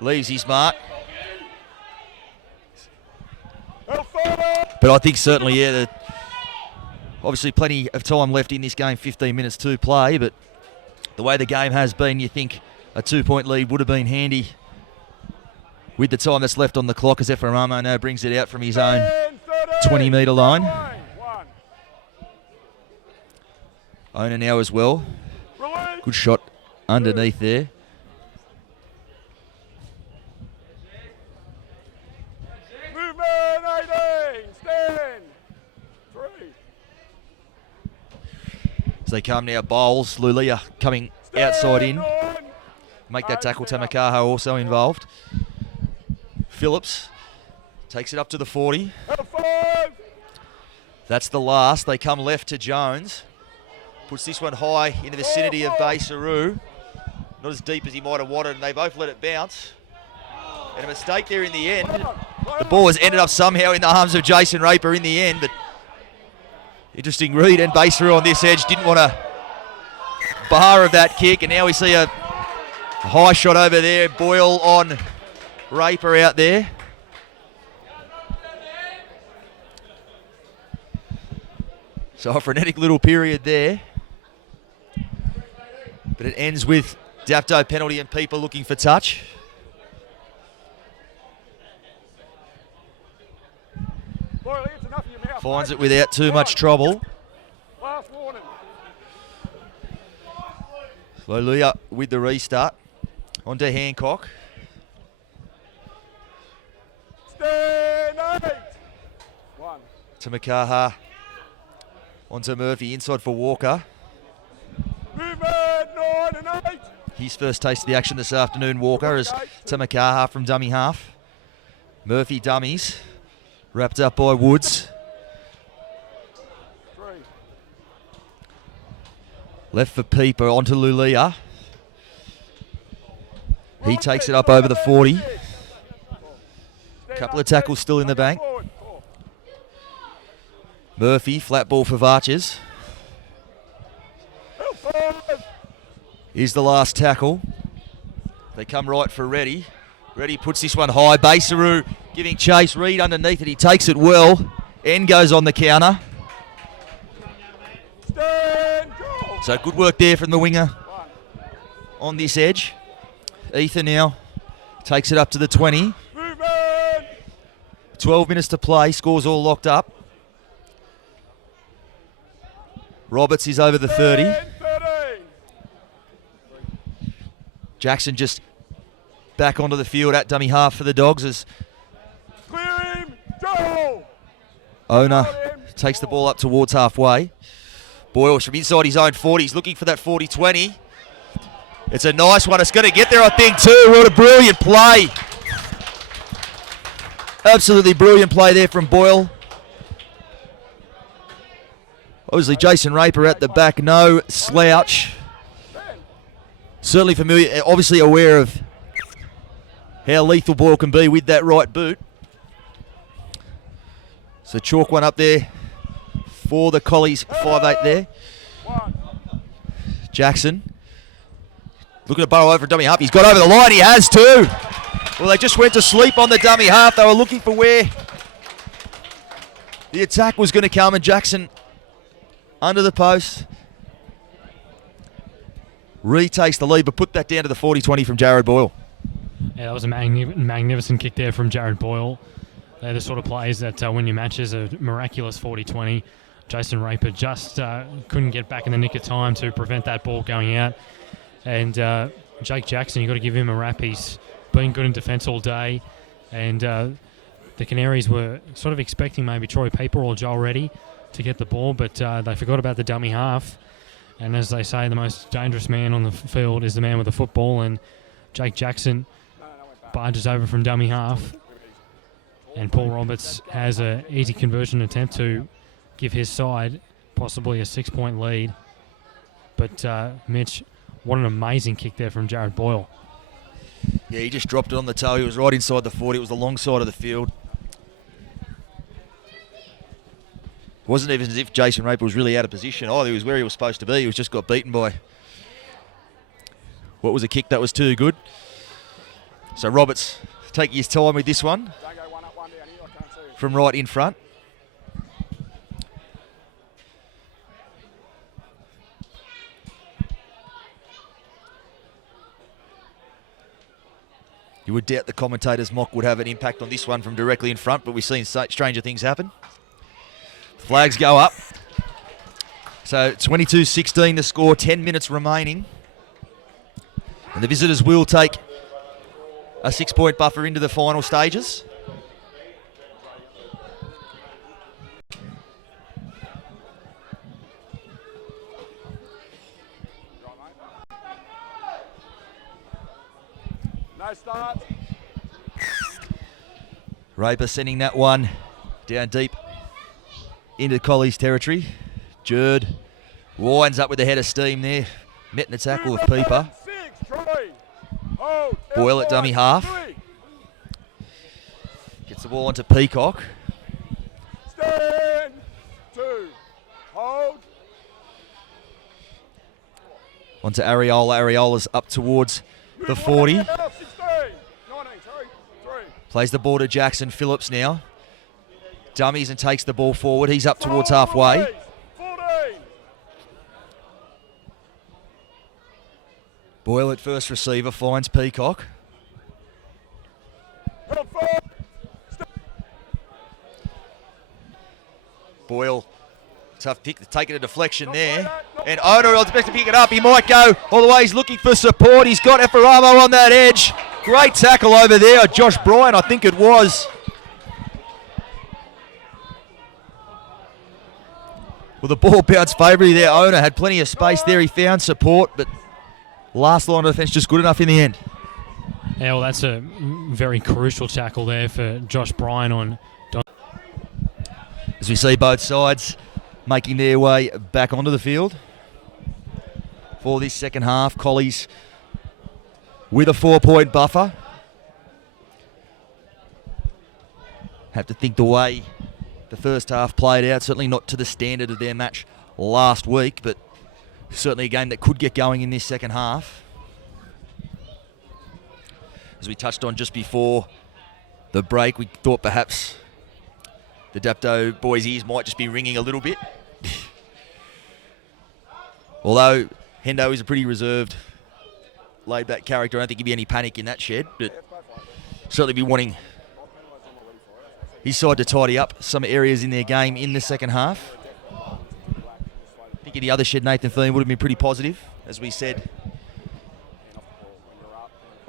leaves his mark. But I think certainly, yeah, obviously plenty of time left in this game, 15 minutes to play, but the way the game has been, you think a 2 point lead would have been handy with the time that's left on the clock, as Efferamo now brings it out from his own 20 metre line. Ona now as well. Good shot underneath there. Movement 18. Stand. 3. As they come now, Bowles, Lulia coming outside in. Make that tackle. Tamakaha also involved. Phillips takes it up to the 40. That's the last. They come left to Jones. Puts this one high in the vicinity of Basaru. Not as deep as he might have wanted, and they both let it bounce. And a mistake there in the end. The ball has ended up somehow in the arms of Jason Raper in the end, but interesting read, and Basaru on this edge didn't want a bar of that kick, and now we see a high shot over there. Boyle on Raper out there. So a frenetic little period there. But it ends with Dapto penalty and people looking for touch. Finds it without too much trouble. Last warning. Slowly up with the restart. Onto Hancock. Stand 8. 1. To Makaha. Onto Murphy, inside for Walker. Movement 9 and 8. His first taste of the action this afternoon, Walker, as Tamakaha from dummy half. Murphy dummies. Wrapped up by Woods. 3. Left for Pieper, onto Lulia. He takes it up over the 40. Couple of tackles still in the bank. Murphy, flat ball for Varches. Here's the last tackle. They come right for Reddy. Reddy puts this one high. Basaru giving chase. Reed underneath it. He takes it well. N goes on the counter. So good work there from the winger on this edge. Ethan now takes it up to the 20. 12 minutes to play. Scores all locked up. Roberts is over the 30. Jackson just back onto the field at dummy half for the Dogs as Ona takes the ball up towards halfway. Boyle from inside his own 40. He's looking for that 40-20. It's a nice one. It's going to get there, I think, too. What a brilliant play. Absolutely brilliant play there from Boyle. Obviously, Jason Raper at the back, no slouch. Certainly familiar, obviously aware of how lethal Boyle can be with that right boot. So chalk one up there for the Collies, 5'8" there. Jackson looking to burrow over a dummy half. He's got over the line. He has too. Well, they just went to sleep on the dummy half. They were looking for where the attack was going to come, and Jackson under the post retakes the lead, but put that down to the 40-20 from Jared Boyle. Yeah, that was a magnificent kick there from Jared Boyle. They're the sort of plays that win your matches. A miraculous 40-20. Jason Raper just couldn't get back in the nick of time to prevent that ball going out. And Jake Jackson, you've got to give him a rap. He's been good in defence all day. And the Canaries were sort of expecting maybe Troy Pieper or Joel Reddy to get the ball, but they forgot about the dummy half. And as they say, the most dangerous man on the field is the man with the football, and Jake Jackson barges over from dummy half, and Paul Roberts has an easy conversion attempt to give his side possibly a 6-point lead. But Mitch, what an amazing kick there from Jared Boyle. Yeah, he just dropped it on the toe. He was right inside the 40. It was the long side of the field. It wasn't even as if Jason Raper was really out of position. Oh, he was where he was supposed to be. He was just got beaten by what was a kick that was too good. So Roberts taking his time with this one from right in front. You would doubt the commentator's mock would have an impact on this one from directly in front, but we've seen stranger things happen. Flags go up. So 22-16 the score, 10 minutes remaining. And the visitors will take a 6-point buffer into the final stages. No start. Raper sending that one down deep into Colley's territory. Jerd winds up with the head of steam there. Met in the tackle with Pieper. Boyle at dummy half. Gets the ball onto Peacock. Stand. 2. Hold. Onto Areola. Areola's up towards the 40. 16. 19. Sorry. 3. Plays the ball to Jackson Phillips now. Dummies and takes the ball forward. He's up towards halfway. 14. Boyle at first receiver finds Peacock. Boyle, tough pick, taking a deflection there. And Ono expects to pick it up. He might go all the way. He's looking for support. He's got Eferamo on that edge. Great tackle over there. Josh Bryan, I think it was. Well, the ball bounced favourably there. Ono had plenty of space there. He found support, but last line of defence just good enough in the end. Yeah, well, that's a very crucial tackle there for Josh Bryan on Don. As we see both sides making their way back onto the field for this second half. Collies with a 4-point buffer. Have to think the way the first half played out, certainly not to the standard of their match last week, but certainly a game that could get going in this second half. As we touched on just before the break, we thought perhaps the Dapto boys' ears might just be ringing a little bit. Although Hendo is a pretty reserved, laid-back character, I don't think he'd be any panic in that shed, but certainly be wanting his side to tidy up some areas in their game in the second half. I think in the other shed, Nathan Thien would have been pretty positive, as we said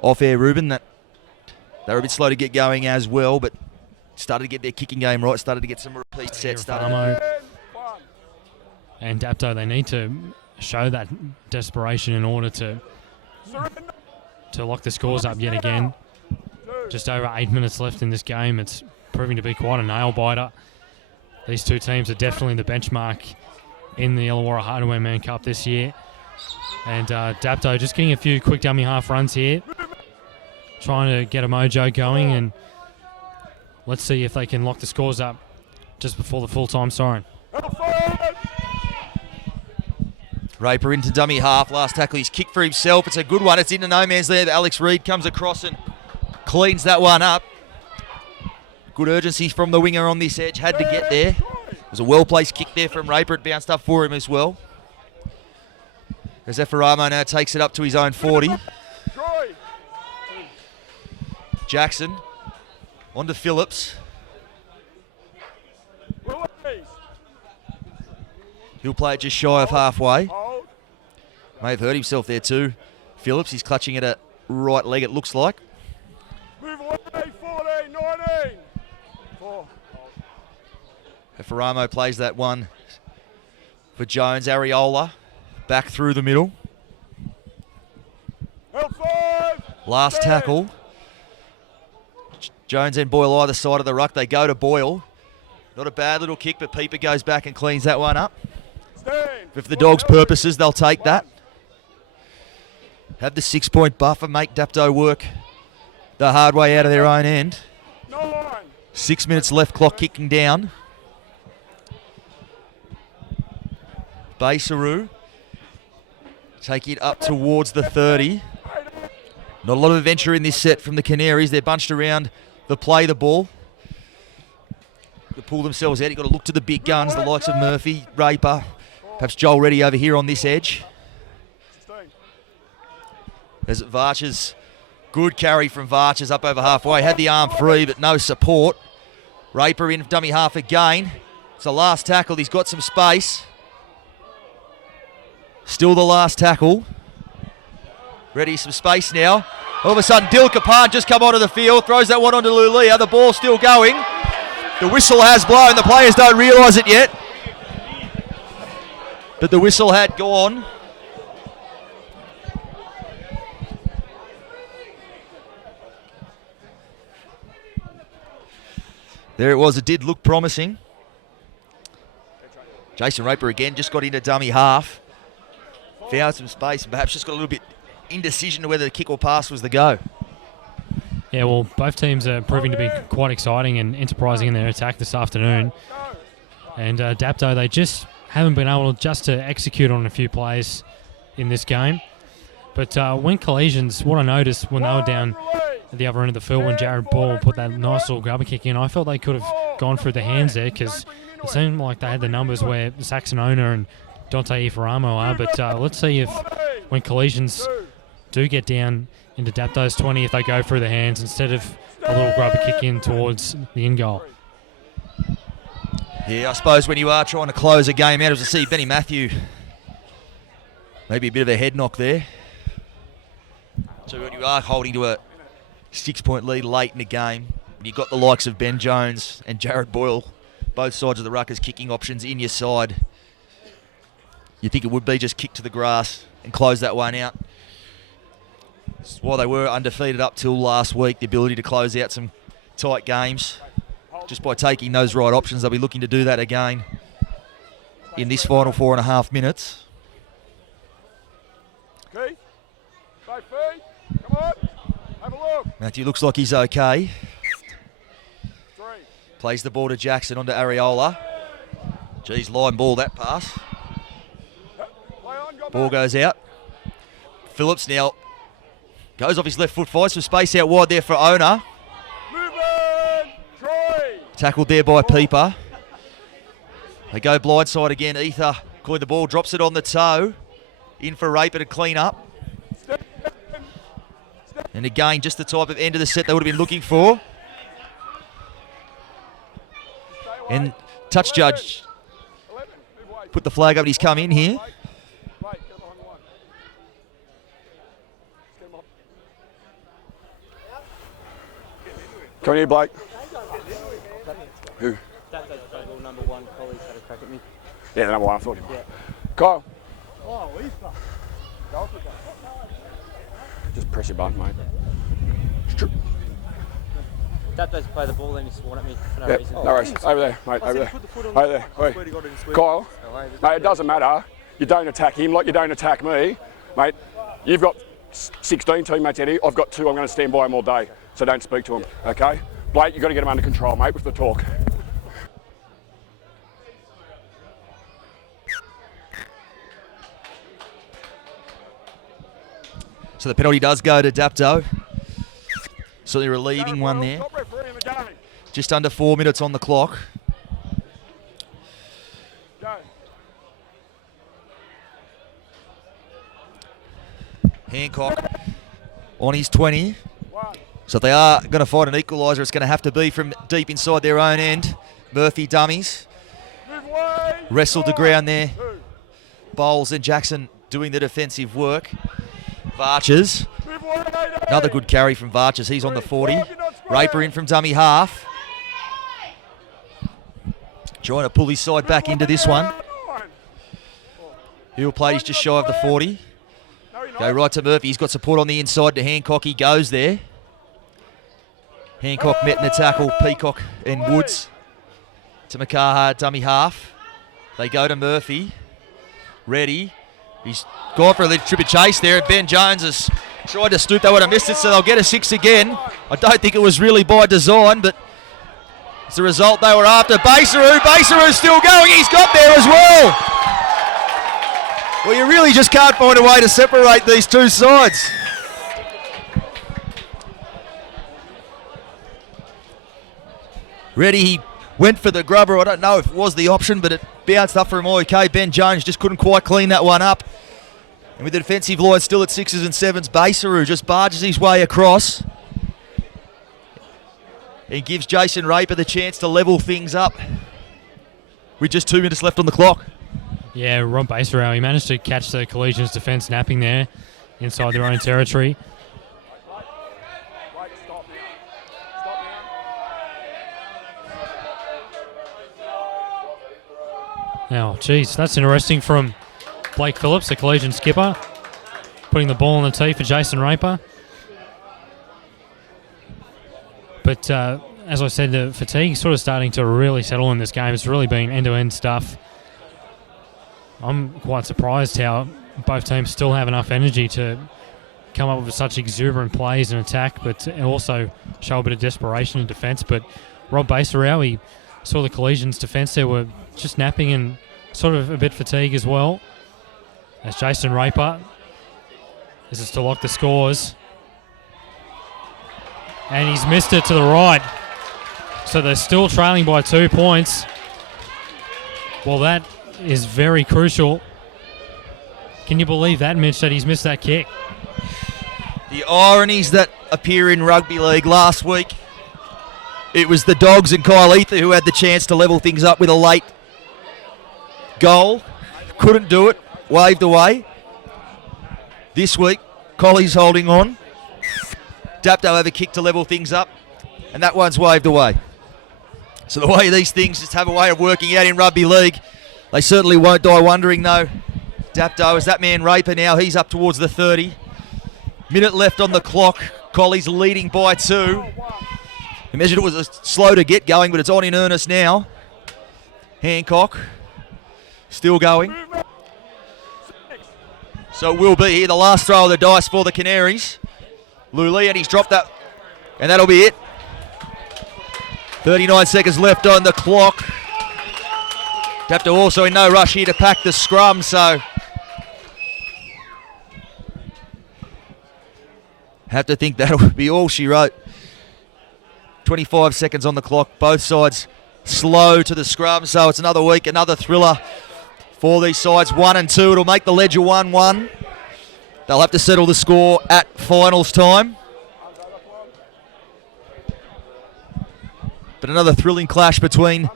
off-air, Ruben, that they were a bit slow to get going as well, but started to get their kicking game right, started to get some repeat sets started. And Dapto, they need to show that desperation in order to lock the scores up yet again. Just over 8 minutes left in this game. It's proving to be quite a nail-biter. These two teams are definitely the benchmark in the Illawarra Hardware Man Cup this year. And Dapto just getting a few quick dummy half runs here, trying to get a mojo going, and let's see if they can lock the scores up just before the full-time siren. Raper into dummy half. Last tackle, he's kicked for himself. It's a good one. It's into no man's land. Alex Reid comes across and cleans that one up. Good urgency from the winger on this edge. Had to get there. It was a well-placed kick there from Raper. It bounced up for him as well. As Eferamo now takes it up to his own 40. Jackson onto Phillips. He'll play it just shy of halfway. May have hurt himself there too. Phillips, he's clutching at a right leg, it looks like. Move away, 14, 19. 4. Eferamo plays that one for Jones. Areola back through the middle. Last tackle. Jones and Boyle either side of the ruck. They go to Boyle. Not a bad little kick, but Pieper goes back and cleans that one up. But for the Dogs' purposes, they'll take that. Have the 6-point buffer, make Dapto work the hard way out of their own end. 6 minutes left, clock kicking down. Basaru take it up towards the 30. Not a lot of adventure in this set from the Canaries. They're bunched around the play the ball. To pull themselves out, you've got to look to the big guns, the likes of Murphy, Raper, perhaps Joel Reddy over here on this edge. As Varchers, good carry from Varchers up over halfway. Had the arm free, but no support. Raper in dummy half again. It's the last tackle. He's got some space. Still the last tackle. Ready, some space now. All of a sudden, Dil Kapan just come onto the field, throws that one onto Lulia. The ball's still going. The whistle has blown. The players don't realise it yet. But the whistle had gone. There it was. It did look promising. Jason Raper again just got into dummy half. Found some space, perhaps just got a little bit indecision to whether the kick or pass was the go. Yeah, well, both teams are proving to be quite exciting and enterprising in their attack this afternoon. And Dapto, they just haven't been able just to execute on a few plays in this game. But when Collegians, what I noticed when they were down at the other end of the field, when Jared Ball put that nice little grubber kick in, I felt they could have gone through the hands there because it seemed like they had the numbers where Saxon Owner and Dante Ifaramo are. But let's see if when Collegians do get down into Dapto's 20, if they go through the hands instead of a little grubber kick in towards the in goal. Yeah, I suppose when you are trying to close a game out, as I see Benny Matthew, maybe a bit of a head knock there. So when you are holding to a 6-point lead late in the game, you've got the likes of Ben Jones and Jared Boyle, both sides of the ruck as kicking options in your side, you think it would be just kick to the grass and close that one out. While they were undefeated up till last week, the ability to close out some tight games, just by taking those right options, they'll be looking to do that again in this final 4.5 minutes. Okay. Both feet. Come on. Have a look. Matthew looks like he's okay. 3. Plays the ball to Jackson onto Areola. Geez, line ball that pass. Ball goes out. Phillips now goes off his left foot, finds some space out wide there for Owner. Tackled there by Pieper. They go blindside again. Ether cleared the ball, drops it on the toe. In for Raper to clean up. And again, just the type of end of the set they would have been looking for. And touch judge put the flag up and he's come in here. Come here, Blake. Who? That's number 1. Colleagues had a crack at me. Yeah, the number 1. I thought him. Yeah. Kyle. Just press your button, mate. Dapto's play the ball, then he swung at me for no reason. No worries. Over there, mate. Over there. Over there. Oi. Kyle. Mate, it doesn't matter. You don't attack him like you don't attack me. Mate, you've got 16 teammates, Eddie. I've got 2. I'm going to stand by him all day. So don't speak to him, okay? Blake, you've got to get him under control, mate, with the talk. So the penalty does go to Dapto. So they're relieving one there. Just under 4 minutes on the clock. Hancock on his 20. So if they are going to find an equaliser, it's going to have to be from deep inside their own end. Murphy dummies. Wrestled the ground there. Bowles and Jackson doing the defensive work. Varches. Another good carry from Varches. He's on the 40. Raper in from dummy half. Trying to pull his side back into this one. He'll play, he's just shy of the 40. Go right to Murphy. He's got support on the inside to Hancock. He goes there. Hancock met in the tackle. Peacock and Woods to Makaha, dummy half. They go to Murphy. Ready. He's gone for a little triple chase there. Ben Jones has tried to stoop. They would have missed it, so they'll get a 6 again. I don't think it was really by design, but it's the result they were after. Baseru's still going. He's got there as well. Well, you really just can't find a way to separate these two sides. Ready, he went for the grubber. I don't know if it was the option, but it bounced up for him okay. Ben Jones just couldn't quite clean that one up. And with the defensive line still at 6s and 7s, Baseru just barges his way across. He gives Jason Raper the chance to level things up with just 2 minutes left on the clock. Yeah, Rob Baserau, he managed to catch the Collegians defence napping there inside their own territory. Now, geez, that's interesting from Blake Phillips, the Collegian skipper, putting the ball on the tee for Jason Raper. But as I said, the fatigue sort of starting to really settle in this game. It's really been end-to-end stuff. I'm quite surprised how both teams still have enough energy to come up with such exuberant plays and attack, but also show a bit of desperation in defence. But Rob Baserau, he saw the Collegians' defence there were just napping and sort of a bit fatigued as well. As Jason Raper, this is to lock the scores. And he's missed it to the right. So they're still trailing by 2 points. Well, that is very crucial. Can you believe that, Mitch, that he's missed that kick? The ironies that appear in rugby league last week. It was the Dogs and Kyle Ether who had the chance to level things up with a late goal. Couldn't do it. Waved away. This week, Colley's holding on. Dapto have a kick to level things up, and that one's waved away. So the way these things just have a way of working out in rugby league, they certainly won't die wondering though. Dapto, as that man Raper now, he's up towards the 30. Minute left on the clock. Colley's leading by 2. He measured it was slow to get going, but it's on in earnest now. Hancock still going. So it will be here the last throw of the dice for the Canaries. Luli, and he's dropped that, and that'll be it. 39 seconds left on the clock. Dapto also in no rush here to pack the scrum, so have to think that'll be all she wrote. 25 seconds on the clock, both sides slow to the scrum, so it's another week, another thriller for these sides, 1 and 2. It'll make the ledger 1-1. They'll have to settle the score at finals time. But another thrilling clash between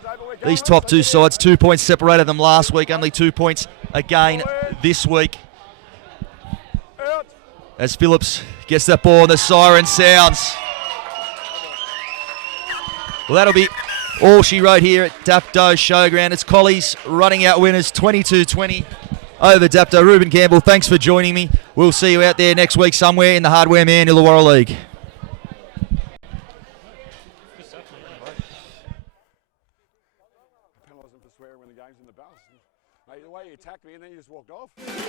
these top 2 sides. 2 points separated them last week, only 2 points again this week. As Phillips gets that ball and the siren sounds. Well, that'll be all she wrote here at Dapto Showground. It's Collies running out winners 22-20 over Dapto. Ruben Campbell, thanks for joining me. We'll see you out there next week somewhere in the Hardware Man Illawarra League.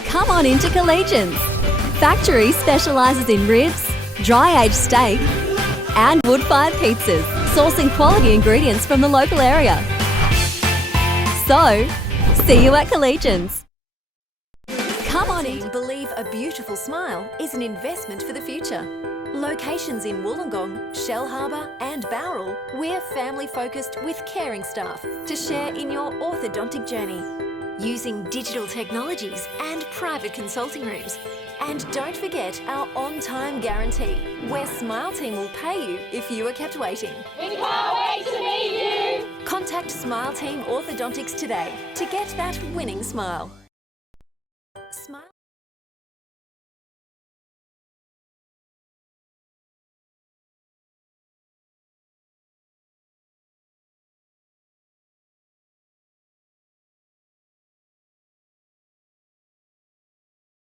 Come on into Collegians. Factory specialises in ribs, dry-aged steak and wood-fired pizzas, sourcing quality ingredients from the local area. So, see you at Collegians. Come on in. Believe a beautiful smile is an investment for the future. Locations in Wollongong, Shellharbour and Bowral, we're family-focused with caring staff to share in your orthodontic journey. Using digital technologies and private consulting rooms. And don't forget our on-time guarantee, where Smile Team will pay you if you are kept waiting. We can't wait to meet you! Contact Smile Team Orthodontics today to get that winning smile.